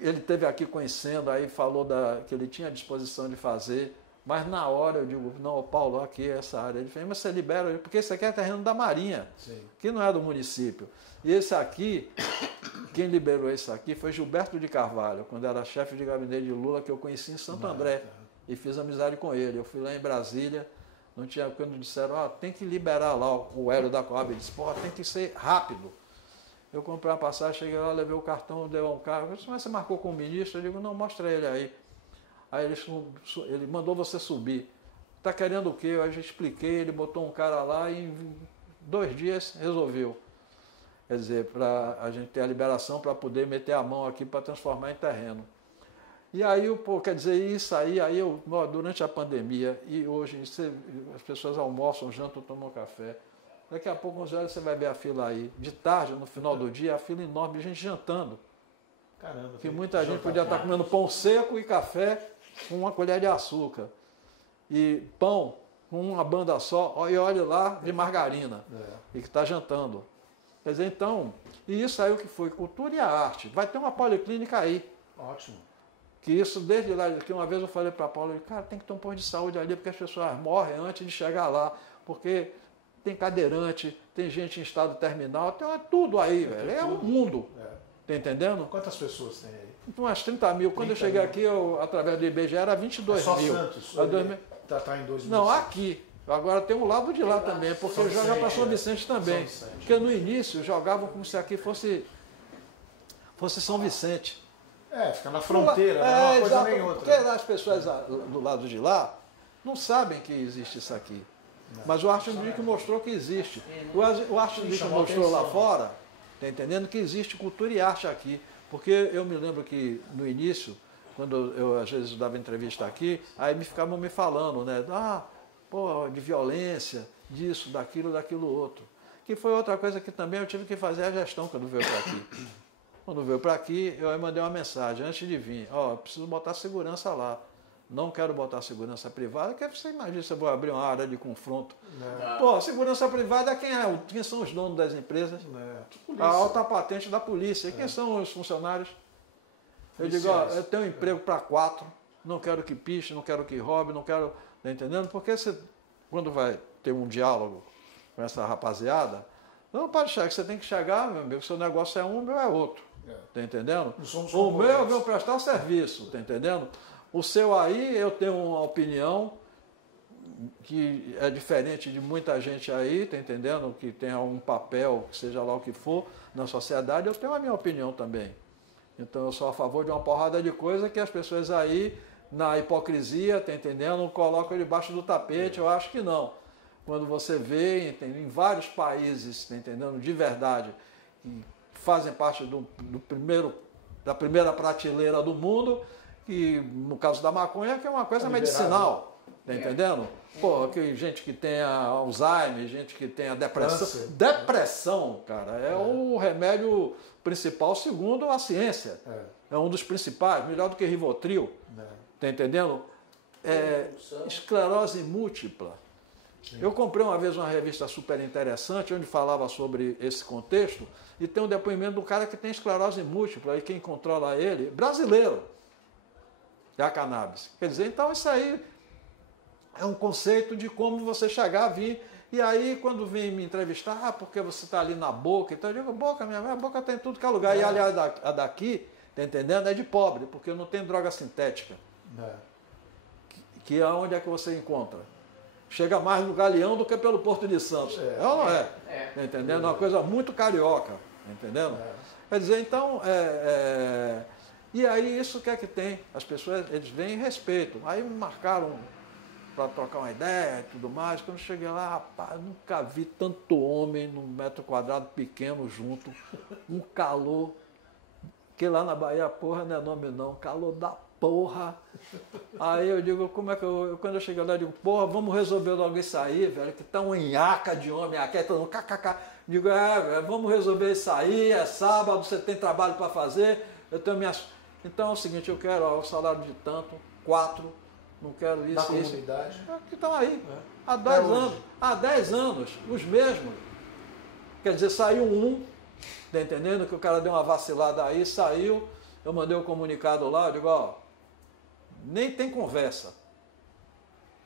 Ele esteve aqui conhecendo, aí falou que ele tinha disposição de fazer, mas na hora eu digo, não, Paulo, aqui é essa área. Ele fez, mas você libera, porque esse aqui é terreno da Marinha, sim, que não é do município. E esse aqui, quem liberou esse aqui foi Gilberto de Carvalho, quando era chefe de gabinete de Lula, que eu conheci em Santo André, e fiz amizade com ele. Eu fui lá em Brasília, não tinha, quando disseram, tem que liberar lá o Hélio da Coab, ele disse, tem que ser rápido. Eu comprei uma passagem, cheguei lá, levei o cartão, deu um carro. Eu disse, mas você marcou com o ministro? Eu digo, não, mostra ele aí. Aí ele mandou você subir. Está querendo o quê? Aí eu expliquei, ele botou um cara lá e em 2 dias resolveu. Quer dizer, para a gente ter a liberação para poder meter a mão aqui para transformar em terreno. E aí, quer dizer, isso aí eu, durante a pandemia, e hoje as pessoas almoçam, jantam, tomam café. Daqui a pouco, 11 horas, você vai ver a fila aí. De tarde, no final do dia, a fila enorme de gente jantando. Caramba. Que muita gente podia estar comendo pão seco e café com uma colher de açúcar. E pão com uma banda só, e olha lá, de margarina. E que está jantando. Quer dizer, então, e isso aí o que foi? Cultura e a arte. Vai ter uma policlínica aí. Ótimo. Que isso, desde lá, que uma vez eu falei para a Paula, cara, tem que ter um posto de saúde ali, porque as pessoas morrem antes de chegar lá. Porque tem cadeirante, tem gente em estado terminal, tem tudo aí, velho. É um mundo. Tá entendendo? Quantas pessoas tem aí? Umas 30 mil. Quando eu cheguei aqui, através do IBGE, era 22 mil. Santos? Está em 2000. Não, aqui. Agora tem um lado de lá também, porque joga para São Vicente também. Porque no início jogavam como se aqui fosse São Vicente. Fica na fronteira, não é uma coisa nem outra. Porque as pessoas do lado de lá não sabem que existe isso aqui. Mas o Arte Unique mostrou que existe. O Arte Unique mostrou lá fora, tá entendendo, que existe cultura e arte aqui. Porque eu me lembro que no início, quando eu às vezes dava entrevista aqui, aí ficavam me falando, né? De violência, disso, daquilo outro. Que foi outra coisa que também eu tive que fazer a gestão quando veio para aqui. Quando veio para aqui, eu mandei uma mensagem antes de vir. Preciso botar segurança lá. Não quero botar segurança privada, porque você imagina se eu vou abrir uma área de confronto. Segurança privada, quem são os donos das empresas? A alta patente da polícia. E quem são os funcionários? Eu digo, eu tenho um emprego para 4, não quero que piche, não quero que roube, não quero... Tá entendendo? Porque quando vai ter um diálogo com essa rapaziada, não pode chegar, você tem que chegar, meu amigo, seu negócio é um, o meu é outro. Tá entendendo? O meu eu venho prestar serviço, tá entendendo? O seu aí, eu tenho uma opinião que é diferente de muita gente aí, tá entendendo? Que tem algum papel, seja lá o que for, na sociedade, eu tenho a minha opinião também. Então eu sou a favor de uma porrada de coisa que as pessoas aí, na hipocrisia, tá entendendo? Colocam debaixo do tapete, eu acho que não. Quando você vê em vários países, tá entendendo? De verdade, que fazem parte da primeira prateleira do mundo, que no caso da maconha, que é uma coisa medicinal, tá entendendo? Que gente que tem Alzheimer, gente que tem a depressão. Câncer. Depressão, cara, é o remédio principal segundo a ciência. É um dos principais, melhor do que Rivotril. Tá entendendo? Esclerose múltipla. Eu comprei uma vez uma revista super interessante, onde falava sobre esse contexto, e tem um depoimento do cara que tem esclerose múltipla, e quem controla ele, brasileiro, é a cannabis. Quer dizer, então isso aí é um conceito de como você chegar, vir, e aí quando vem me entrevistar, porque você está ali na Boca, então eu digo, minha boca tem tudo que é lugar, e aliás, a daqui, tá entendendo, é de pobre, porque não tem droga sintética. Que é onde é que você encontra? Chega mais no Galeão do que pelo Porto de Santos. Ou não é? Tá entendendo? É uma coisa muito carioca. Tá entendendo? Quer dizer, então, e aí isso que é que tem? As pessoas, eles vêm e respeitam. Aí me marcaram para trocar uma ideia e tudo mais. Quando eu cheguei lá, rapaz, nunca vi tanto homem num metro quadrado pequeno junto. Um calor Porque lá na Bahia, porra, não é nome não, calor da porra. Aí eu digo, como é que quando eu cheguei lá, eu digo, porra, vamos resolver logo isso aí, velho, que tá uma nhaca de homem aqui, é todo mundo kkk. Digo, velho, vamos resolver isso aí, é sábado, você tem trabalho para fazer, eu tenho minhas... Então é o seguinte, eu quero o salário de tanto, 4, não quero isso, da isso. comunidade. Que estão aí, há Até 10 hoje. anos, há 10 anos, os mesmos. Quer dizer, saiu um, tá entendendo? Que o cara deu uma vacilada aí, saiu, eu mandei o comunicado lá, eu digo, ó, nem tem conversa.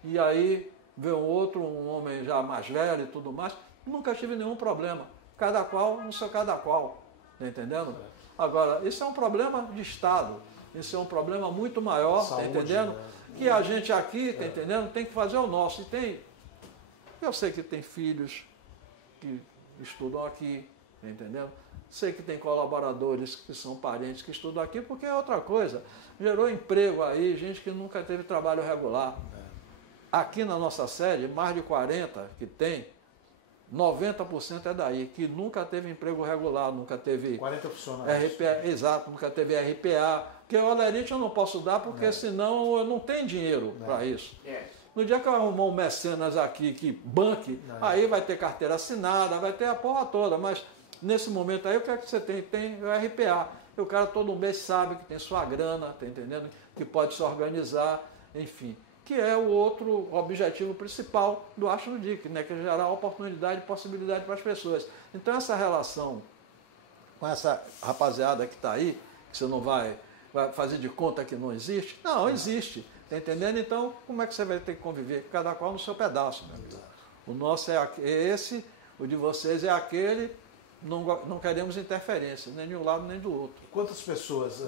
E aí veio um outro, um homem já mais velho e tudo mais, nunca tive nenhum problema. Cada qual no seu cada qual, tá entendendo? Agora, isso é um problema de Estado, isso é um problema muito maior, Saúde, tá entendendo? né? Que a gente aqui, tá entendendo? Tem que fazer o nosso. E tem, eu sei que tem filhos que estudam aqui, tá entendendo? Sei que tem colaboradores que são parentes que estudam aqui, porque é outra coisa. Gerou emprego aí, gente que nunca teve trabalho regular. Aqui na nossa sede, mais de 40 que tem, 90% é daí, que nunca teve emprego regular, nunca teve 40 funcionários. RPA, exato, nunca teve RPA, porque o olerite eu não posso dar, porque senão eu não tenho dinheiro para isso. No dia que eu arrumar um mecenas aqui que banque, aí vai ter carteira assinada, vai ter a porra toda, mas nesse momento aí o que é que você tem? Tem o RPA. E o cara todo mês sabe que tem sua grana, tá entendendo? Que pode se organizar, enfim. Que é o outro objetivo principal do Acho no DIC, né? Que é gerar oportunidade e possibilidade para as pessoas. Então essa relação com essa rapaziada que está aí, que você não vai fazer de conta que não existe, não, existe. Tá entendendo? Então, como é que você vai ter que conviver? Cada qual no seu pedaço, meu amigo. O nosso é esse, o de vocês é aquele, não queremos interferência, nem de um lado nem do outro. Quantas pessoas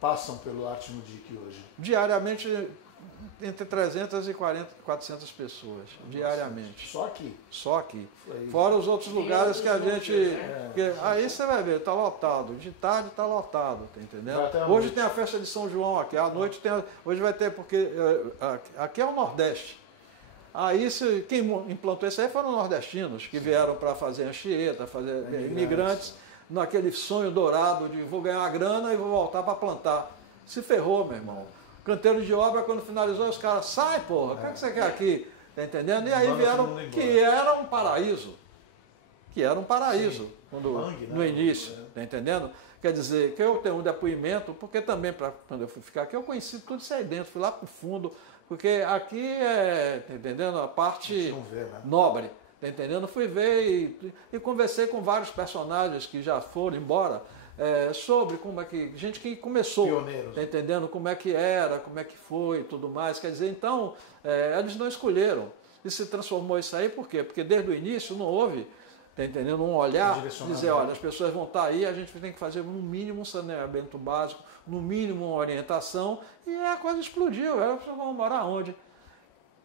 passam pelo Arte no DIC hoje? Diariamente, entre 300 e 400 pessoas, diariamente. Só aqui? Só aqui. Fora os outros lugares que a gente... aí você vai ver, está lotado. De tarde está lotado, tá entendendo? Hoje tem a festa de São João aqui, à noite tem... Hoje vai ter, porque aqui é o Nordeste. Aí quem implantou isso aí foram nordestinos, que vieram para fazer Anchieta, fazer imigrantes, naquele sonho dourado de vou ganhar uma grana e vou voltar para plantar. Se ferrou, meu irmão. Canteiro de obra, quando finalizou, os caras, sai, porra, o que você quer aqui? Tá entendendo? E aí vieram, que era um paraíso. Que era um paraíso no início, tá entendendo? Quer dizer, que eu tenho um depoimento, porque também, quando eu fui ficar aqui, eu conheci tudo isso aí dentro, fui lá pro fundo, porque aqui é, tá entendendo, a parte nobre, tá entendendo? Fui ver e conversei com vários personagens que já foram embora, sobre como é que, gente que começou, pioneiros, tá entendendo? Como é que era, como é que foi e tudo mais, quer dizer, então, eles não escolheram, e se transformou isso aí, por quê? Porque desde o início não houve, tá entendendo, um olhar, dizer, olha, as pessoas vão estar aí, a gente tem que fazer no mínimo um saneamento básico, no mínimo uma orientação, e a coisa explodiu, as pessoas vão morar onde?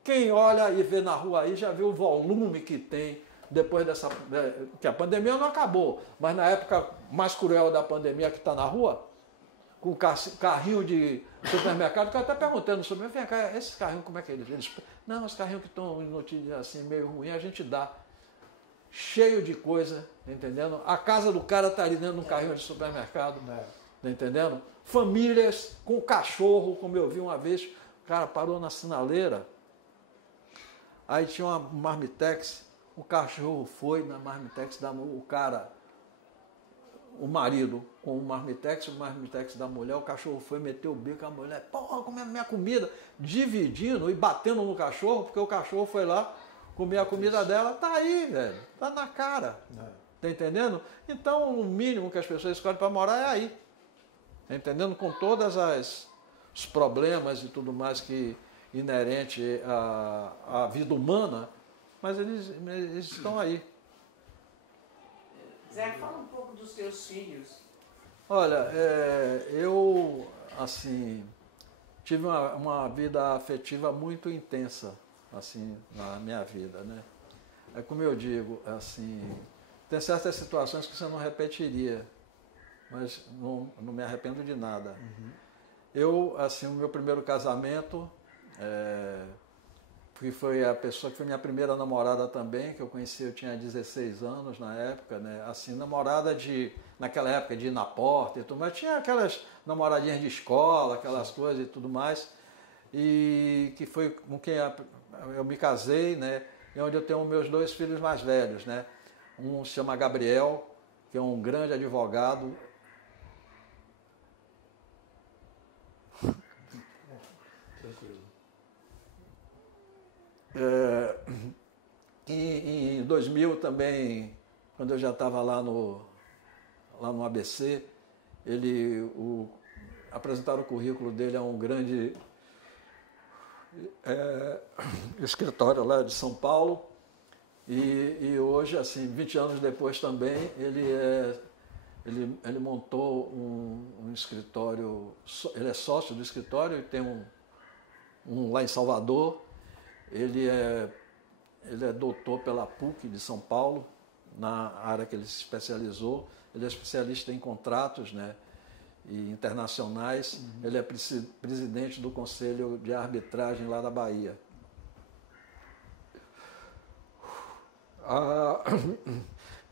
Quem olha e vê na rua aí já vê o volume que tem, depois dessa, que a pandemia não acabou, mas na época mais cruel da pandemia que está na rua, com carrinho de supermercado, que eu até perguntando sobre, vem cá, esses carrinhos, como é que eles... Não, os carrinhos que estão em notícia assim, meio ruim, a gente dá. Cheio de coisa, tá entendendo? A casa do cara está ali dentro de um carrinho de supermercado, tá entendendo? Famílias com cachorro, como eu vi uma vez, o cara parou na sinaleira, aí tinha uma marmitex, o cachorro foi na marmitex, o cara, o marido com o marmitex da mulher, o cachorro foi meter o bico, a mulher, porra, comendo minha comida, dividindo e batendo no cachorro, porque o cachorro foi lá comer a comida dela, tá aí, velho, tá na cara, tá entendendo? Então, o mínimo que as pessoas escolhem para morar é aí, tá entendendo? Com todas os problemas e tudo mais que inerente à vida humana, mas eles estão aí. Zé, fala um pouco dos teus filhos. Olha, eu, assim, tive uma vida afetiva muito intensa, assim, na minha vida, né? É como eu digo, assim, tem certas situações que você não repetiria, mas não me arrependo de nada. Eu, assim, o meu primeiro casamento que foi a pessoa que foi minha primeira namorada também, que eu conheci, eu tinha 16 anos na época, né? Assim, namorada naquela época de ir na porta e tudo, mas tinha aquelas namoradinhas de escola, aquelas coisas e tudo mais, e que foi com quem eu me casei, né? E onde eu tenho meus 2 filhos mais velhos, né? Um se chama Gabriel, que é um grande advogado. Tranquilo. Em 2000 também, quando eu já estava lá no ABC, apresentaram o currículo dele a um grande escritório lá de São Paulo, e hoje, assim, 20 anos depois também, ele montou um escritório, ele é sócio do escritório e tem um lá em Salvador. Ele é doutor pela PUC de São Paulo, na área que ele se especializou. Ele é especialista em contratos, né, e internacionais. Ele é presidente do Conselho de Arbitragem lá da Bahia.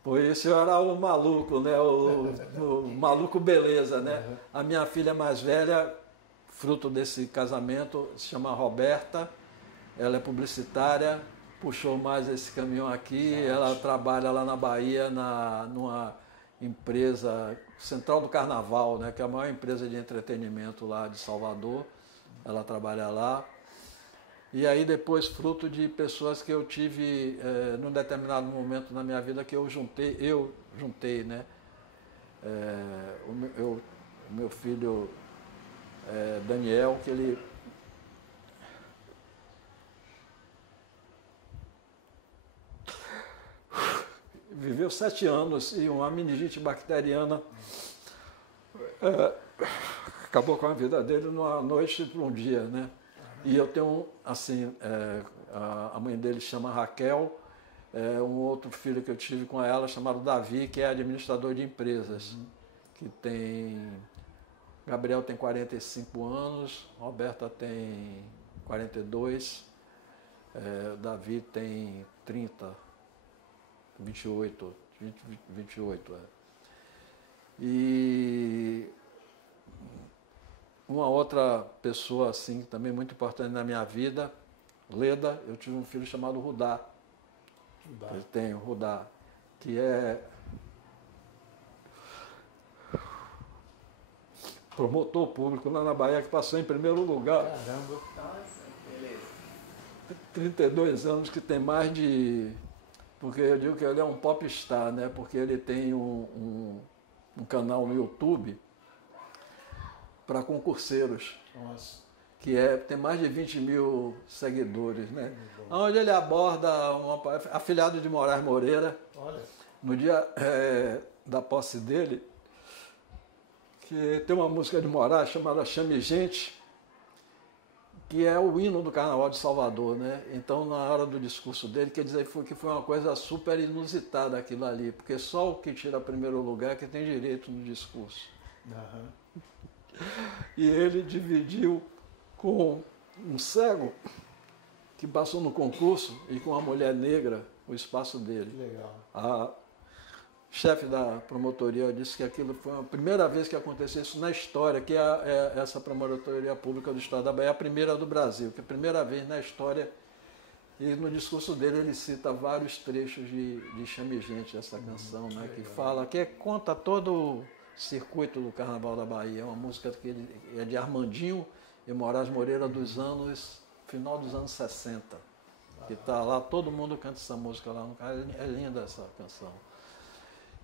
Por isso eu era o maluco, né, o maluco beleza, né? A minha filha mais velha, fruto desse casamento, se chama Roberta. Ela é publicitária, puxou mais esse caminhão aqui. Ela trabalha lá na Bahia, numa empresa, Central do Carnaval, né, que é a maior empresa de entretenimento lá de Salvador. Ela trabalha lá. E aí depois, fruto de pessoas que eu tive num determinado momento na minha vida, que eu juntei, né? O meu filho Daniel, que ele viveu 7 anos e uma meningite bacteriana acabou com a vida dele numa noite para um dia, né? E eu tenho, assim, a mãe dele chama Raquel, um outro filho que eu tive com ela chamado Davi, que é administrador de empresas, que tem... Gabriel tem 45 anos, Roberta tem 42, Davi tem 30, 28. E uma outra pessoa assim também muito importante na minha vida, Leda, eu tive um filho chamado Rudá. Eu tenho Rudá, que é promotor público lá na Bahia, que passou em primeiro lugar. Caramba. Nossa, beleza. 32 anos, que tem mais de... Porque eu digo que ele é um popstar, né? Porque ele tem um canal no YouTube para concurseiros. Nossa. Que tem mais de 20 mil seguidores, né? Onde ele aborda afilhado de Moraes Moreira. Olha. No dia da posse dele, que tem uma música de Moraes chamada Chame Gente, que é o hino do Carnaval de Salvador, né? Então, na hora do discurso dele, quer dizer que foi uma coisa super inusitada aquilo ali, porque só o que tira primeiro lugar é que tem direito no discurso. Uhum. E ele dividiu com um cego que passou no concurso e com uma mulher negra o espaço dele. Que legal. A chefe da promotoria disse que aquilo foi a primeira vez que aconteceu isso na história, que essa promotoria pública do Estado da Bahia é a primeira do Brasil, que é a primeira vez na história. E no discurso dele ele cita vários trechos de Chame Gente, essa canção, né, que fala, que conta todo o circuito do Carnaval da Bahia. É uma música que é de Armandinho e Moraes Moreira dos final dos anos 60. Que está lá, todo mundo canta essa música lá no carnaval. É linda essa canção.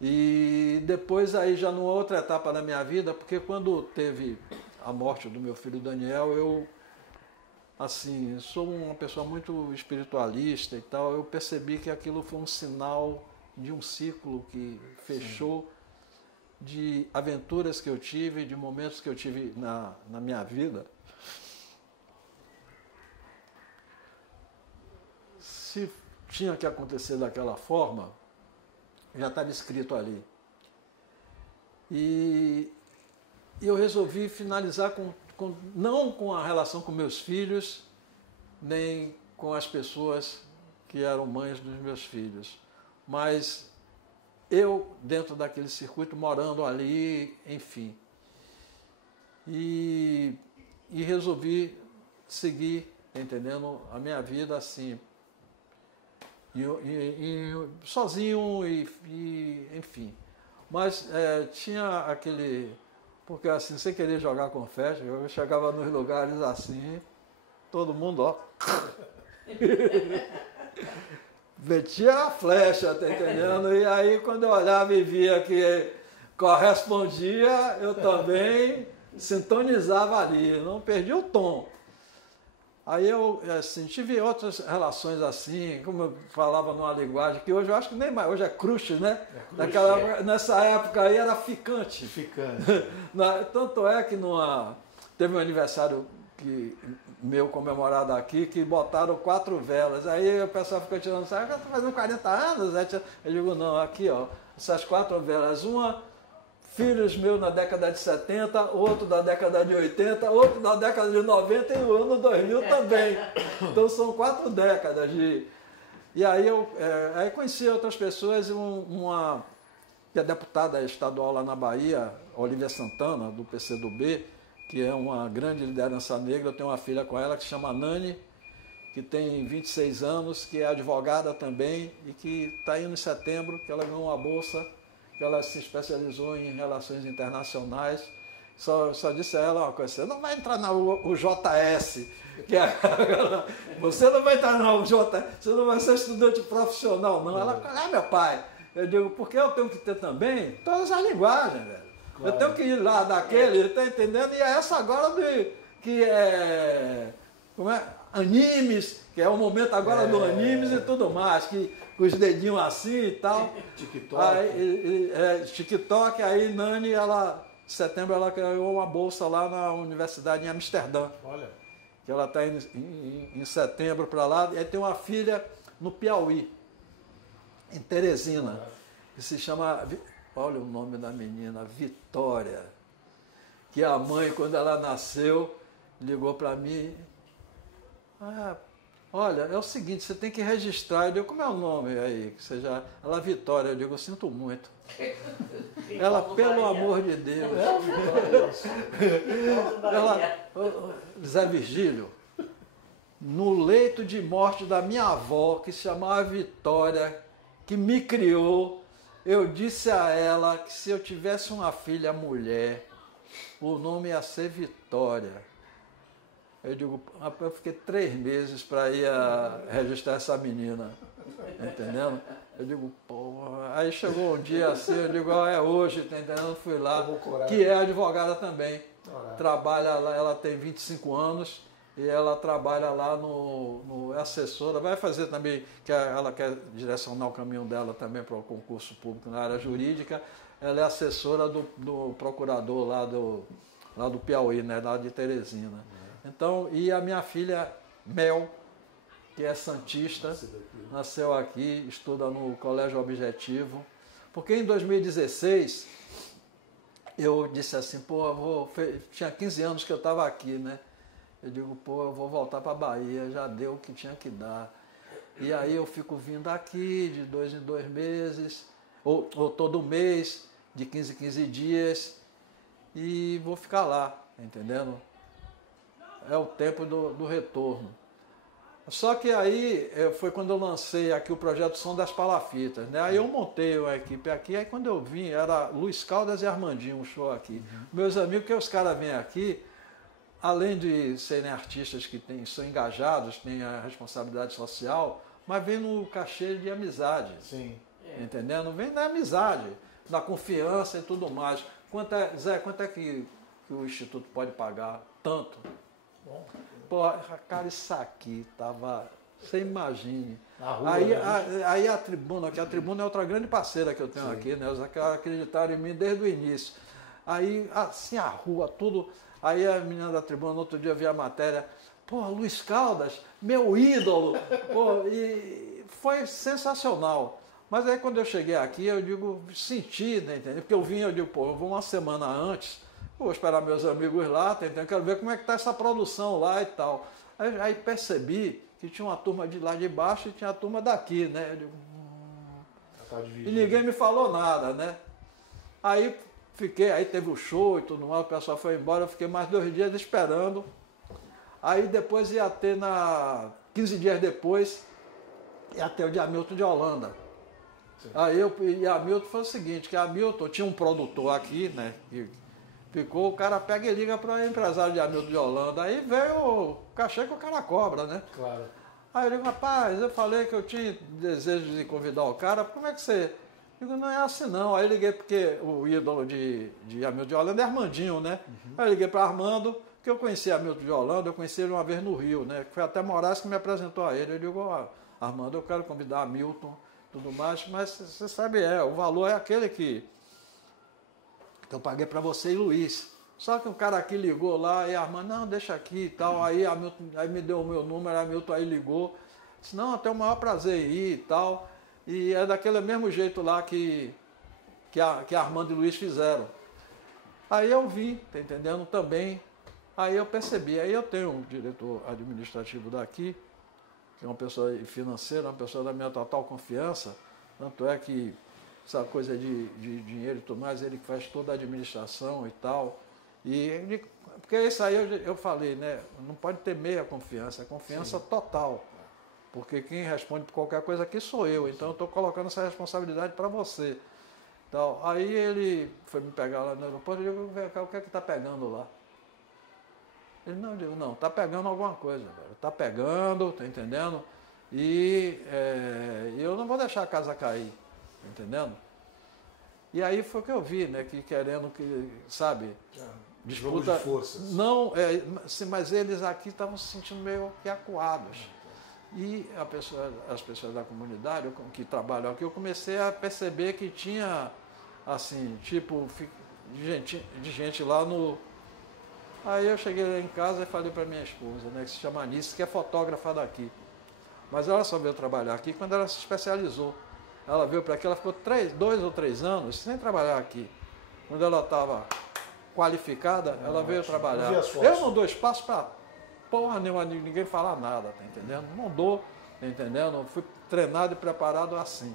E depois aí já numa outra etapa da minha vida, porque quando teve a morte do meu filho Daniel, eu assim, sou uma pessoa muito espiritualista e tal, eu percebi que aquilo foi um sinal de um ciclo que fechou. Sim. De aventuras que eu tive, de momentos que eu tive na minha vida. Se tinha que acontecer daquela forma, já estava escrito ali. E eu resolvi finalizar não com a relação com meus filhos, nem com as pessoas que eram mães dos meus filhos. Mas eu, dentro daquele circuito, morando ali, enfim. E resolvi seguir, entendendo, a minha vida assim. Sozinho e enfim. Mas tinha aquele... Porque assim, sem querer jogar confete, eu chegava nos lugares assim, todo mundo, ó... metia a flecha, tá entendendo? E aí, quando eu olhava e via que correspondia, eu também sintonizava ali, não perdi o tom. Aí eu assim, tive outras relações assim, como eu falava numa linguagem que hoje eu acho que nem mais, hoje é crush, né? Nessa época aí era ficante. Ficante. Tanto é que teve um aniversário meu comemorado aqui, que botaram 4 velas. Aí o pessoal ficou tirando, sabe, já está fazendo 40 anos? Eu digo, não, aqui ó, essas 4 velas, uma... Filhos meus na década de 70, outro da década de 80, outro da década de 90 e o ano 2000 também. Então são 4 décadas. E aí eu aí conheci outras pessoas, uma que é deputada estadual lá na Bahia, Olívia Santana, do PCdoB, que é uma grande liderança negra. Eu tenho uma filha com ela que se chama Nani, que tem 26 anos, que é advogada também e que está indo em setembro, que ela ganhou uma bolsa, que ela se especializou em relações internacionais. Só disse a ela uma coisa: você não vai entrar na UJS, você não vai entrar na UJS, você não vai ser estudante profissional, não. Ela falou: meu pai. Eu digo, porque eu tenho que ter também todas as linguagens, velho. Claro. Eu tenho que ir lá daquele, tá entendendo? E é essa agora que é... Como é? Animes, que é o momento agora do animes e tudo mais, que com os dedinhos assim e tal. TikTok. TikTok, aí Nani, em setembro, ela ganhou uma bolsa lá na universidade em Amsterdã. Olha. Que ela está em setembro para lá. E aí tem uma filha no Piauí, em Teresina, que se chama, olha o nome da menina, Vitória. Que a mãe, quando ela nasceu, ligou para mim. Olha, é o seguinte, você tem que registrar. Eu digo, como é o nome aí? Que seja, ela, Vitória. Eu digo, eu sinto muito. Ela, pelo amor de Deus. Zé Virgílio, no leito de morte da minha avó, que se chamava Vitória, que me criou, eu disse a ela que se eu tivesse uma filha mulher, o nome ia ser Vitória. Eu digo, eu fiquei 3 meses para ir registrar essa menina, entendendo? Eu digo, porra. Aí chegou um dia assim, eu digo, é hoje, tá entendendo? Fui lá, que é advogada também. Trabalha lá, ela tem 25 anos e ela trabalha lá é assessora, vai fazer também, que ela quer direcionar o caminho dela também para o concurso público na área jurídica. Ela é assessora do procurador lá do Piauí, né, lá de Teresina. Então, e a minha filha Mel, que é santista, nasceu aqui, estuda no Colégio Objetivo, porque em 2016 eu disse assim, tinha 15 anos que eu estava aqui, né? Eu digo, eu vou voltar para a Bahia, já deu o que tinha que dar. E aí eu fico vindo aqui de 2 em 2 meses, ou todo mês, de 15 em 15 dias, e vou ficar lá, entendendo? É o tempo do retorno. Só que aí foi quando eu lancei aqui o projeto Som das Palafitas, né? Aí eu montei uma equipe aqui, aí quando eu vim, era Luiz Caldas e Armandinho, um show aqui. Meus amigos, que os caras vêm aqui, além de serem artistas que são engajados, têm a responsabilidade social, mas vem no cachê de amizade. Sim. Entendendo? Vem da amizade, da confiança e tudo mais. Zé, quanto é que o Instituto pode pagar? Tanto. Bom. Pô, cara, isso aqui tava... Você imagine. Na rua, aí a Tribuna, que a Tribuna é outra grande parceira que eu tenho aqui, né? Os caras acreditaram em mim desde o início. Aí, assim, a rua, tudo... Aí a menina da Tribuna, no outro dia, eu vi a matéria. Luiz Caldas, meu ídolo. E foi sensacional. Mas aí quando eu cheguei aqui, eu digo, senti, né, entendeu? Porque eu vou uma semana antes, vou esperar meus amigos lá, tá entendendo? Quero ver como é que está essa produção lá e tal. Aí percebi que tinha uma turma de lá de baixo e tinha a turma daqui, né? Eu digo, e ninguém me falou nada, né? Aí fiquei, aí teve o show e tudo mais, o pessoal foi embora, eu fiquei mais 2 dias esperando. Aí depois ia ter 15 dias depois, ia ter o de Hamilton de Holanda. Sim. Aí e Hamilton foi o seguinte, que Hamilton tinha um produtor aqui, né? Que ficou, o cara pega e liga para o empresário de Hamilton de Holanda. Aí veio o cachê que o cara cobra, né? Claro. Aí eu digo, rapaz, eu falei que eu tinha desejo de convidar o cara, como é que você... Eu digo, não é assim não. Aí eu liguei porque o ídolo de Hamilton de Holanda é Armandinho, né? Uhum. Aí eu liguei para Armando, que eu conheci Hamilton de Holanda, eu conheci ele uma vez no Rio, né? Foi até Moraes que me apresentou a ele. Eu digo, Armando, eu quero convidar Hamilton, tudo mais, mas você sabe, o valor é aquele que eu paguei para você e Luiz. Só que um cara aqui ligou lá e Armando, não, deixa aqui e tal. Aí Hamilton, aí me deu o meu número, Hamilton aí ligou. Disse, não, tenho o maior prazer em ir e tal. E é daquele mesmo jeito lá que Armando e Luiz fizeram. Aí eu vim, tá entendendo? Também. Aí eu percebi. Aí eu tenho um diretor administrativo daqui, que é uma pessoa financeira, uma pessoa da minha total confiança. Tanto é que essa coisa de dinheiro e tudo mais, ele faz toda a administração e tal. Porque isso aí eu falei, né? Não pode ter meia confiança, é confiança Sim. total. Porque quem responde por qualquer coisa aqui sou eu, então eu estou colocando essa responsabilidade para você. Então, aí ele foi me pegar lá no aeroporto e eu digo, o que é que está pegando lá? Ele não, eu digo, não, está pegando alguma coisa, velho. Está pegando, tá entendendo? E eu não vou deixar a casa cair, tá entendendo? E aí foi o que eu vi, né? Que querendo que, sabe, disputa. Jogo de forças. Não, mas eles aqui estavam se sentindo meio que acuados. E as pessoas da comunidade que trabalham aqui, eu comecei a perceber que tinha, assim, tipo, de gente lá no... Aí eu cheguei lá em casa e falei para minha esposa, né, que se chama Anice, que é fotógrafa daqui. Mas ela só veio trabalhar aqui quando ela se especializou. Ela veio para aqui, ela ficou 2 ou 3 anos sem trabalhar aqui. Quando ela estava qualificada, ela veio trabalhar. Eu não dou espaço para porra nenhuma, ninguém falar nada, tá entendendo? Não dou, tá entendendo? Eu fui treinado e preparado assim.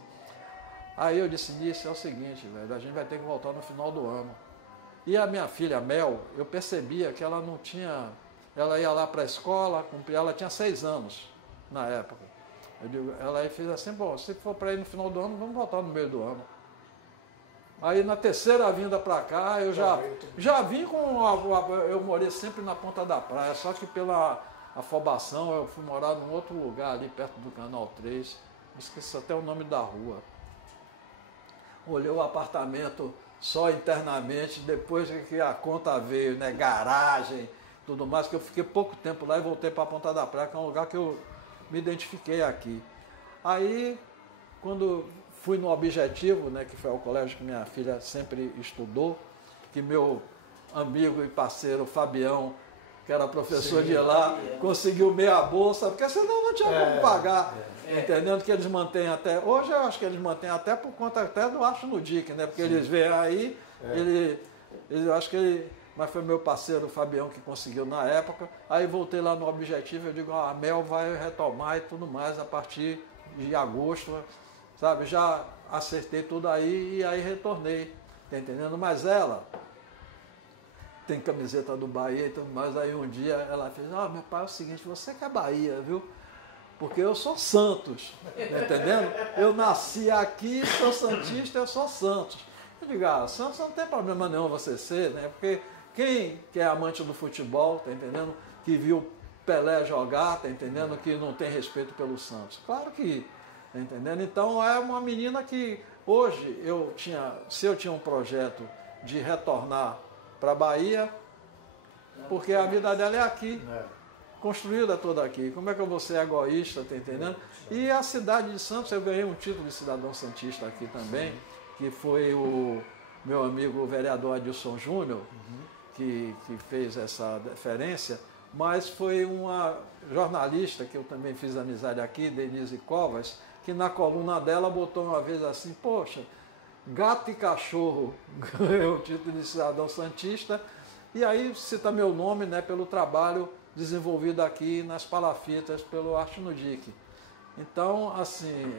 Aí eu disse, Nisso, é o seguinte, velho, a gente vai ter que voltar no final do ano. E a minha filha, Mel, eu percebia que ela não tinha... Ela ia lá para a escola, ela tinha 6 anos na época. Eu digo, ela fez assim, bom, se for para ir no final do ano, vamos voltar no meio do ano. Aí na terceira vinda para cá, eu já vim com... Eu morei sempre na ponta da praia, só que pela afobação eu fui morar num outro lugar ali perto do Canal 3. Esqueci até o nome da rua. Olhei o apartamento só internamente, depois que a conta veio, né, garagem, tudo mais, que eu fiquei pouco tempo lá e voltei para a ponta da praia, que é um lugar que eu me identifiquei aqui. Aí, quando fui no Objetivo, né, que foi o colégio que minha filha sempre estudou, que meu amigo e parceiro Fabião, que era professor de lá, conseguiu meia bolsa, porque senão não tinha como pagar. Entendendo que eles mantêm até... Hoje eu acho que eles mantêm até por conta até do Acho no Dick, né? Porque eles veem aí, eu acho que ele... Mas foi meu parceiro Fabião que conseguiu na época. Aí voltei lá no Objetivo, eu digo, a Mel vai retomar e tudo mais a partir de agosto, sabe? Já acertei tudo aí e aí retornei, tá entendendo? Mas ela tem camiseta do Bahia e tudo mais. Aí um dia ela fez, meu pai, é o seguinte, você que é Bahia, viu? Porque eu sou Santos, tá entendendo? Eu nasci aqui, sou santista, eu sou Santos. Eu digo, Santos não tem problema nenhum você ser, né? Porque quem que é amante do futebol, tá entendendo? Que viu Pelé jogar, tá entendendo? Que não tem respeito pelo Santos. Claro que, tá entendendo? Então é uma menina que hoje se eu tinha um projeto de retornar para a Bahia, porque a vida dela é aqui. Construída toda aqui. Como é que eu vou ser egoísta, tá entendendo? E a cidade de Santos, eu ganhei um título de cidadão santista aqui também, que foi o meu amigo o vereador Adilson Júnior, que fez essa deferência, mas foi uma jornalista que eu também fiz amizade aqui, Denise Covas, que na coluna dela botou uma vez assim, poxa, gato e cachorro ganhou o título de cidadão santista, e aí cita meu nome, né, pelo trabalho desenvolvido aqui nas palafitas pelo Arte no Dique. Então, assim,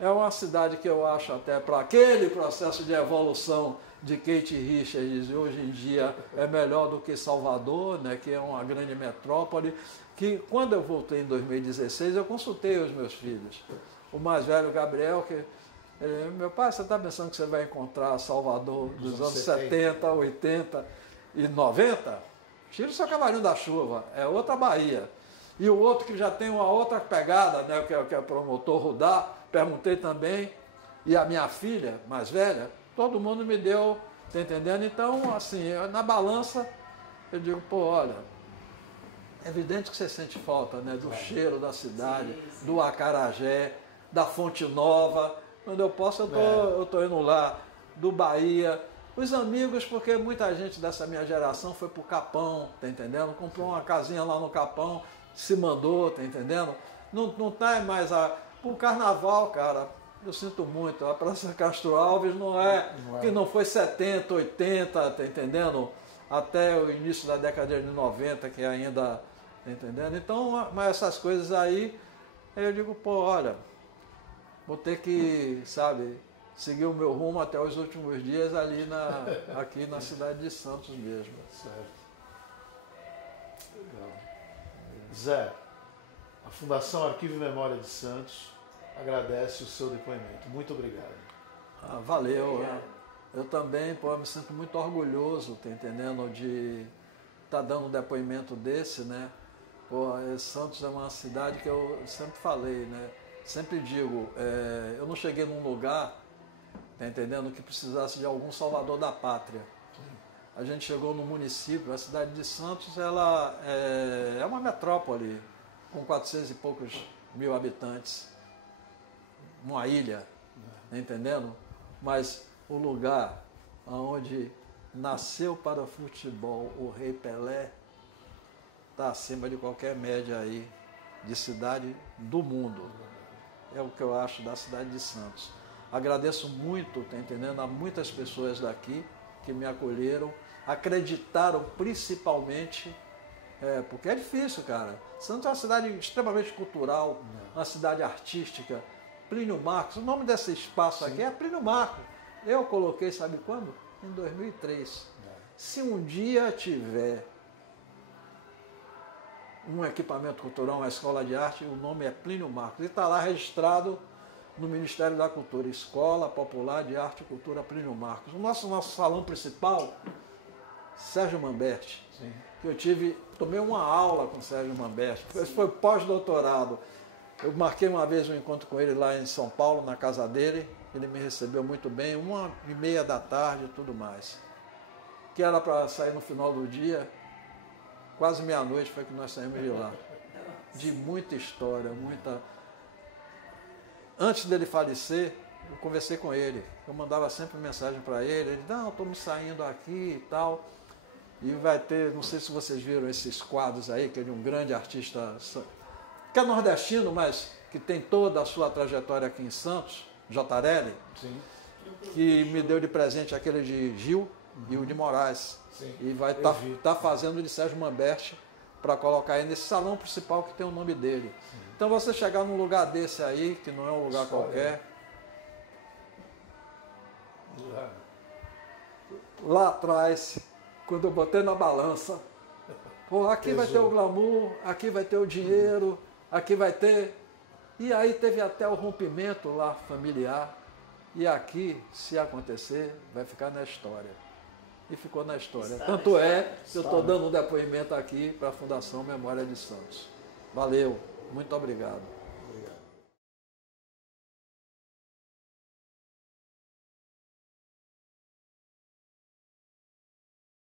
é uma cidade que eu acho até para aquele processo de evolução de Keith Richards, hoje em dia é melhor do que Salvador, né, que é uma grande metrópole, que quando eu voltei em 2016, eu consultei os meus filhos. O mais velho, Gabriel, que meu pai, você está pensando que você vai encontrar Salvador dos anos 70, 80 e 90? Tira o seu cavalinho da chuva, é outra Bahia. E o outro que já tem uma outra pegada, né, que é promotor Rudá, perguntei também, e a minha filha, mais velha, todo mundo me deu, tá entendendo? Então, assim, na balança, eu digo, pô, olha, é evidente que você sente falta, né, do cheiro da cidade, do acarajé, da Fonte Nova. Quando eu posso, eu tô indo lá, do Bahia. Os amigos, porque muita gente dessa minha geração foi pro Capão, tá entendendo? Comprou uma casinha lá no Capão, se mandou, tá entendendo? Não tá mais o carnaval, cara, eu sinto muito, a Praça Castro Alves que não foi 70, 80, tá entendendo? Até o início da década de 90, que ainda, tá entendendo? Então, mas essas coisas aí eu digo, pô, olha, vou ter que, sabe, seguir o meu rumo até os últimos dias ali aqui na cidade de Santos mesmo. Certo. Legal. Zé, a Fundação Arquivo e Memória de Santos agradece o seu depoimento. Muito obrigado. Valeu. Eu também, pô, me sinto muito orgulhoso, tá entendendo, de estar dando um depoimento desse, né? Pô, Santos é uma cidade que eu sempre falei, né? Sempre digo, eu não cheguei num lugar, tá entendendo, que precisasse de algum salvador da pátria. A gente chegou no município, a cidade de Santos, ela é uma metrópole com 400 e poucos mil habitantes, uma ilha, tá entendendo? Mas o lugar onde nasceu para o futebol o Rei Pelé está acima de qualquer média aí de cidade do mundo. É o que eu acho da cidade de Santos. Agradeço muito, tá entendendo, a muitas pessoas daqui que me acolheram, acreditaram principalmente, porque é difícil, cara. Santos é uma cidade extremamente cultural, uma cidade artística. Plínio Marcos, o nome desse espaço aqui é Plínio Marcos. Eu coloquei, sabe quando? Em 2003. Se um dia tiver um equipamento cultural, uma escola de arte, o nome é Plínio Marcos. E está lá registrado no Ministério da Cultura, Escola Popular de Arte e Cultura Plínio Marcos. O nosso salão principal, Sérgio Mamberti, que eu tomei uma aula com o Sérgio Mamberti, esse foi pós-doutorado. Eu marquei uma vez um encontro com ele lá em São Paulo, na casa dele, ele me recebeu muito bem, 1h30 da tarde e tudo mais. Que era para sair no final do dia, quase meia-noite foi que nós saímos de lá. De muita história, muita... Antes dele falecer, eu conversei com ele. Eu mandava sempre mensagem para ele. Ele, não, estou me saindo aqui e tal. E vai ter, não sei se vocês viram esses quadros aí, que ele é um grande artista, que é nordestino, mas que tem toda a sua trajetória aqui em Santos, Jotarelli, que me deu de presente aquele de Gil e o de Moraes. Sim, e vai estar fazendo de Sérgio Mamberti para colocar aí nesse salão principal que tem o nome dele. Sim. Então você chegar num lugar desse aí, que não é um lugar qualquer, lá atrás, quando eu botei na balança, pô, aqui vai ter o glamour, aqui vai ter o dinheiro, aqui vai ter... E aí teve até o rompimento lá familiar, e aqui, se acontecer, vai ficar na história. E ficou na história. Tanto é que eu estou dando um depoimento aqui para a Fundação Memória de Santos. Valeu, muito obrigado.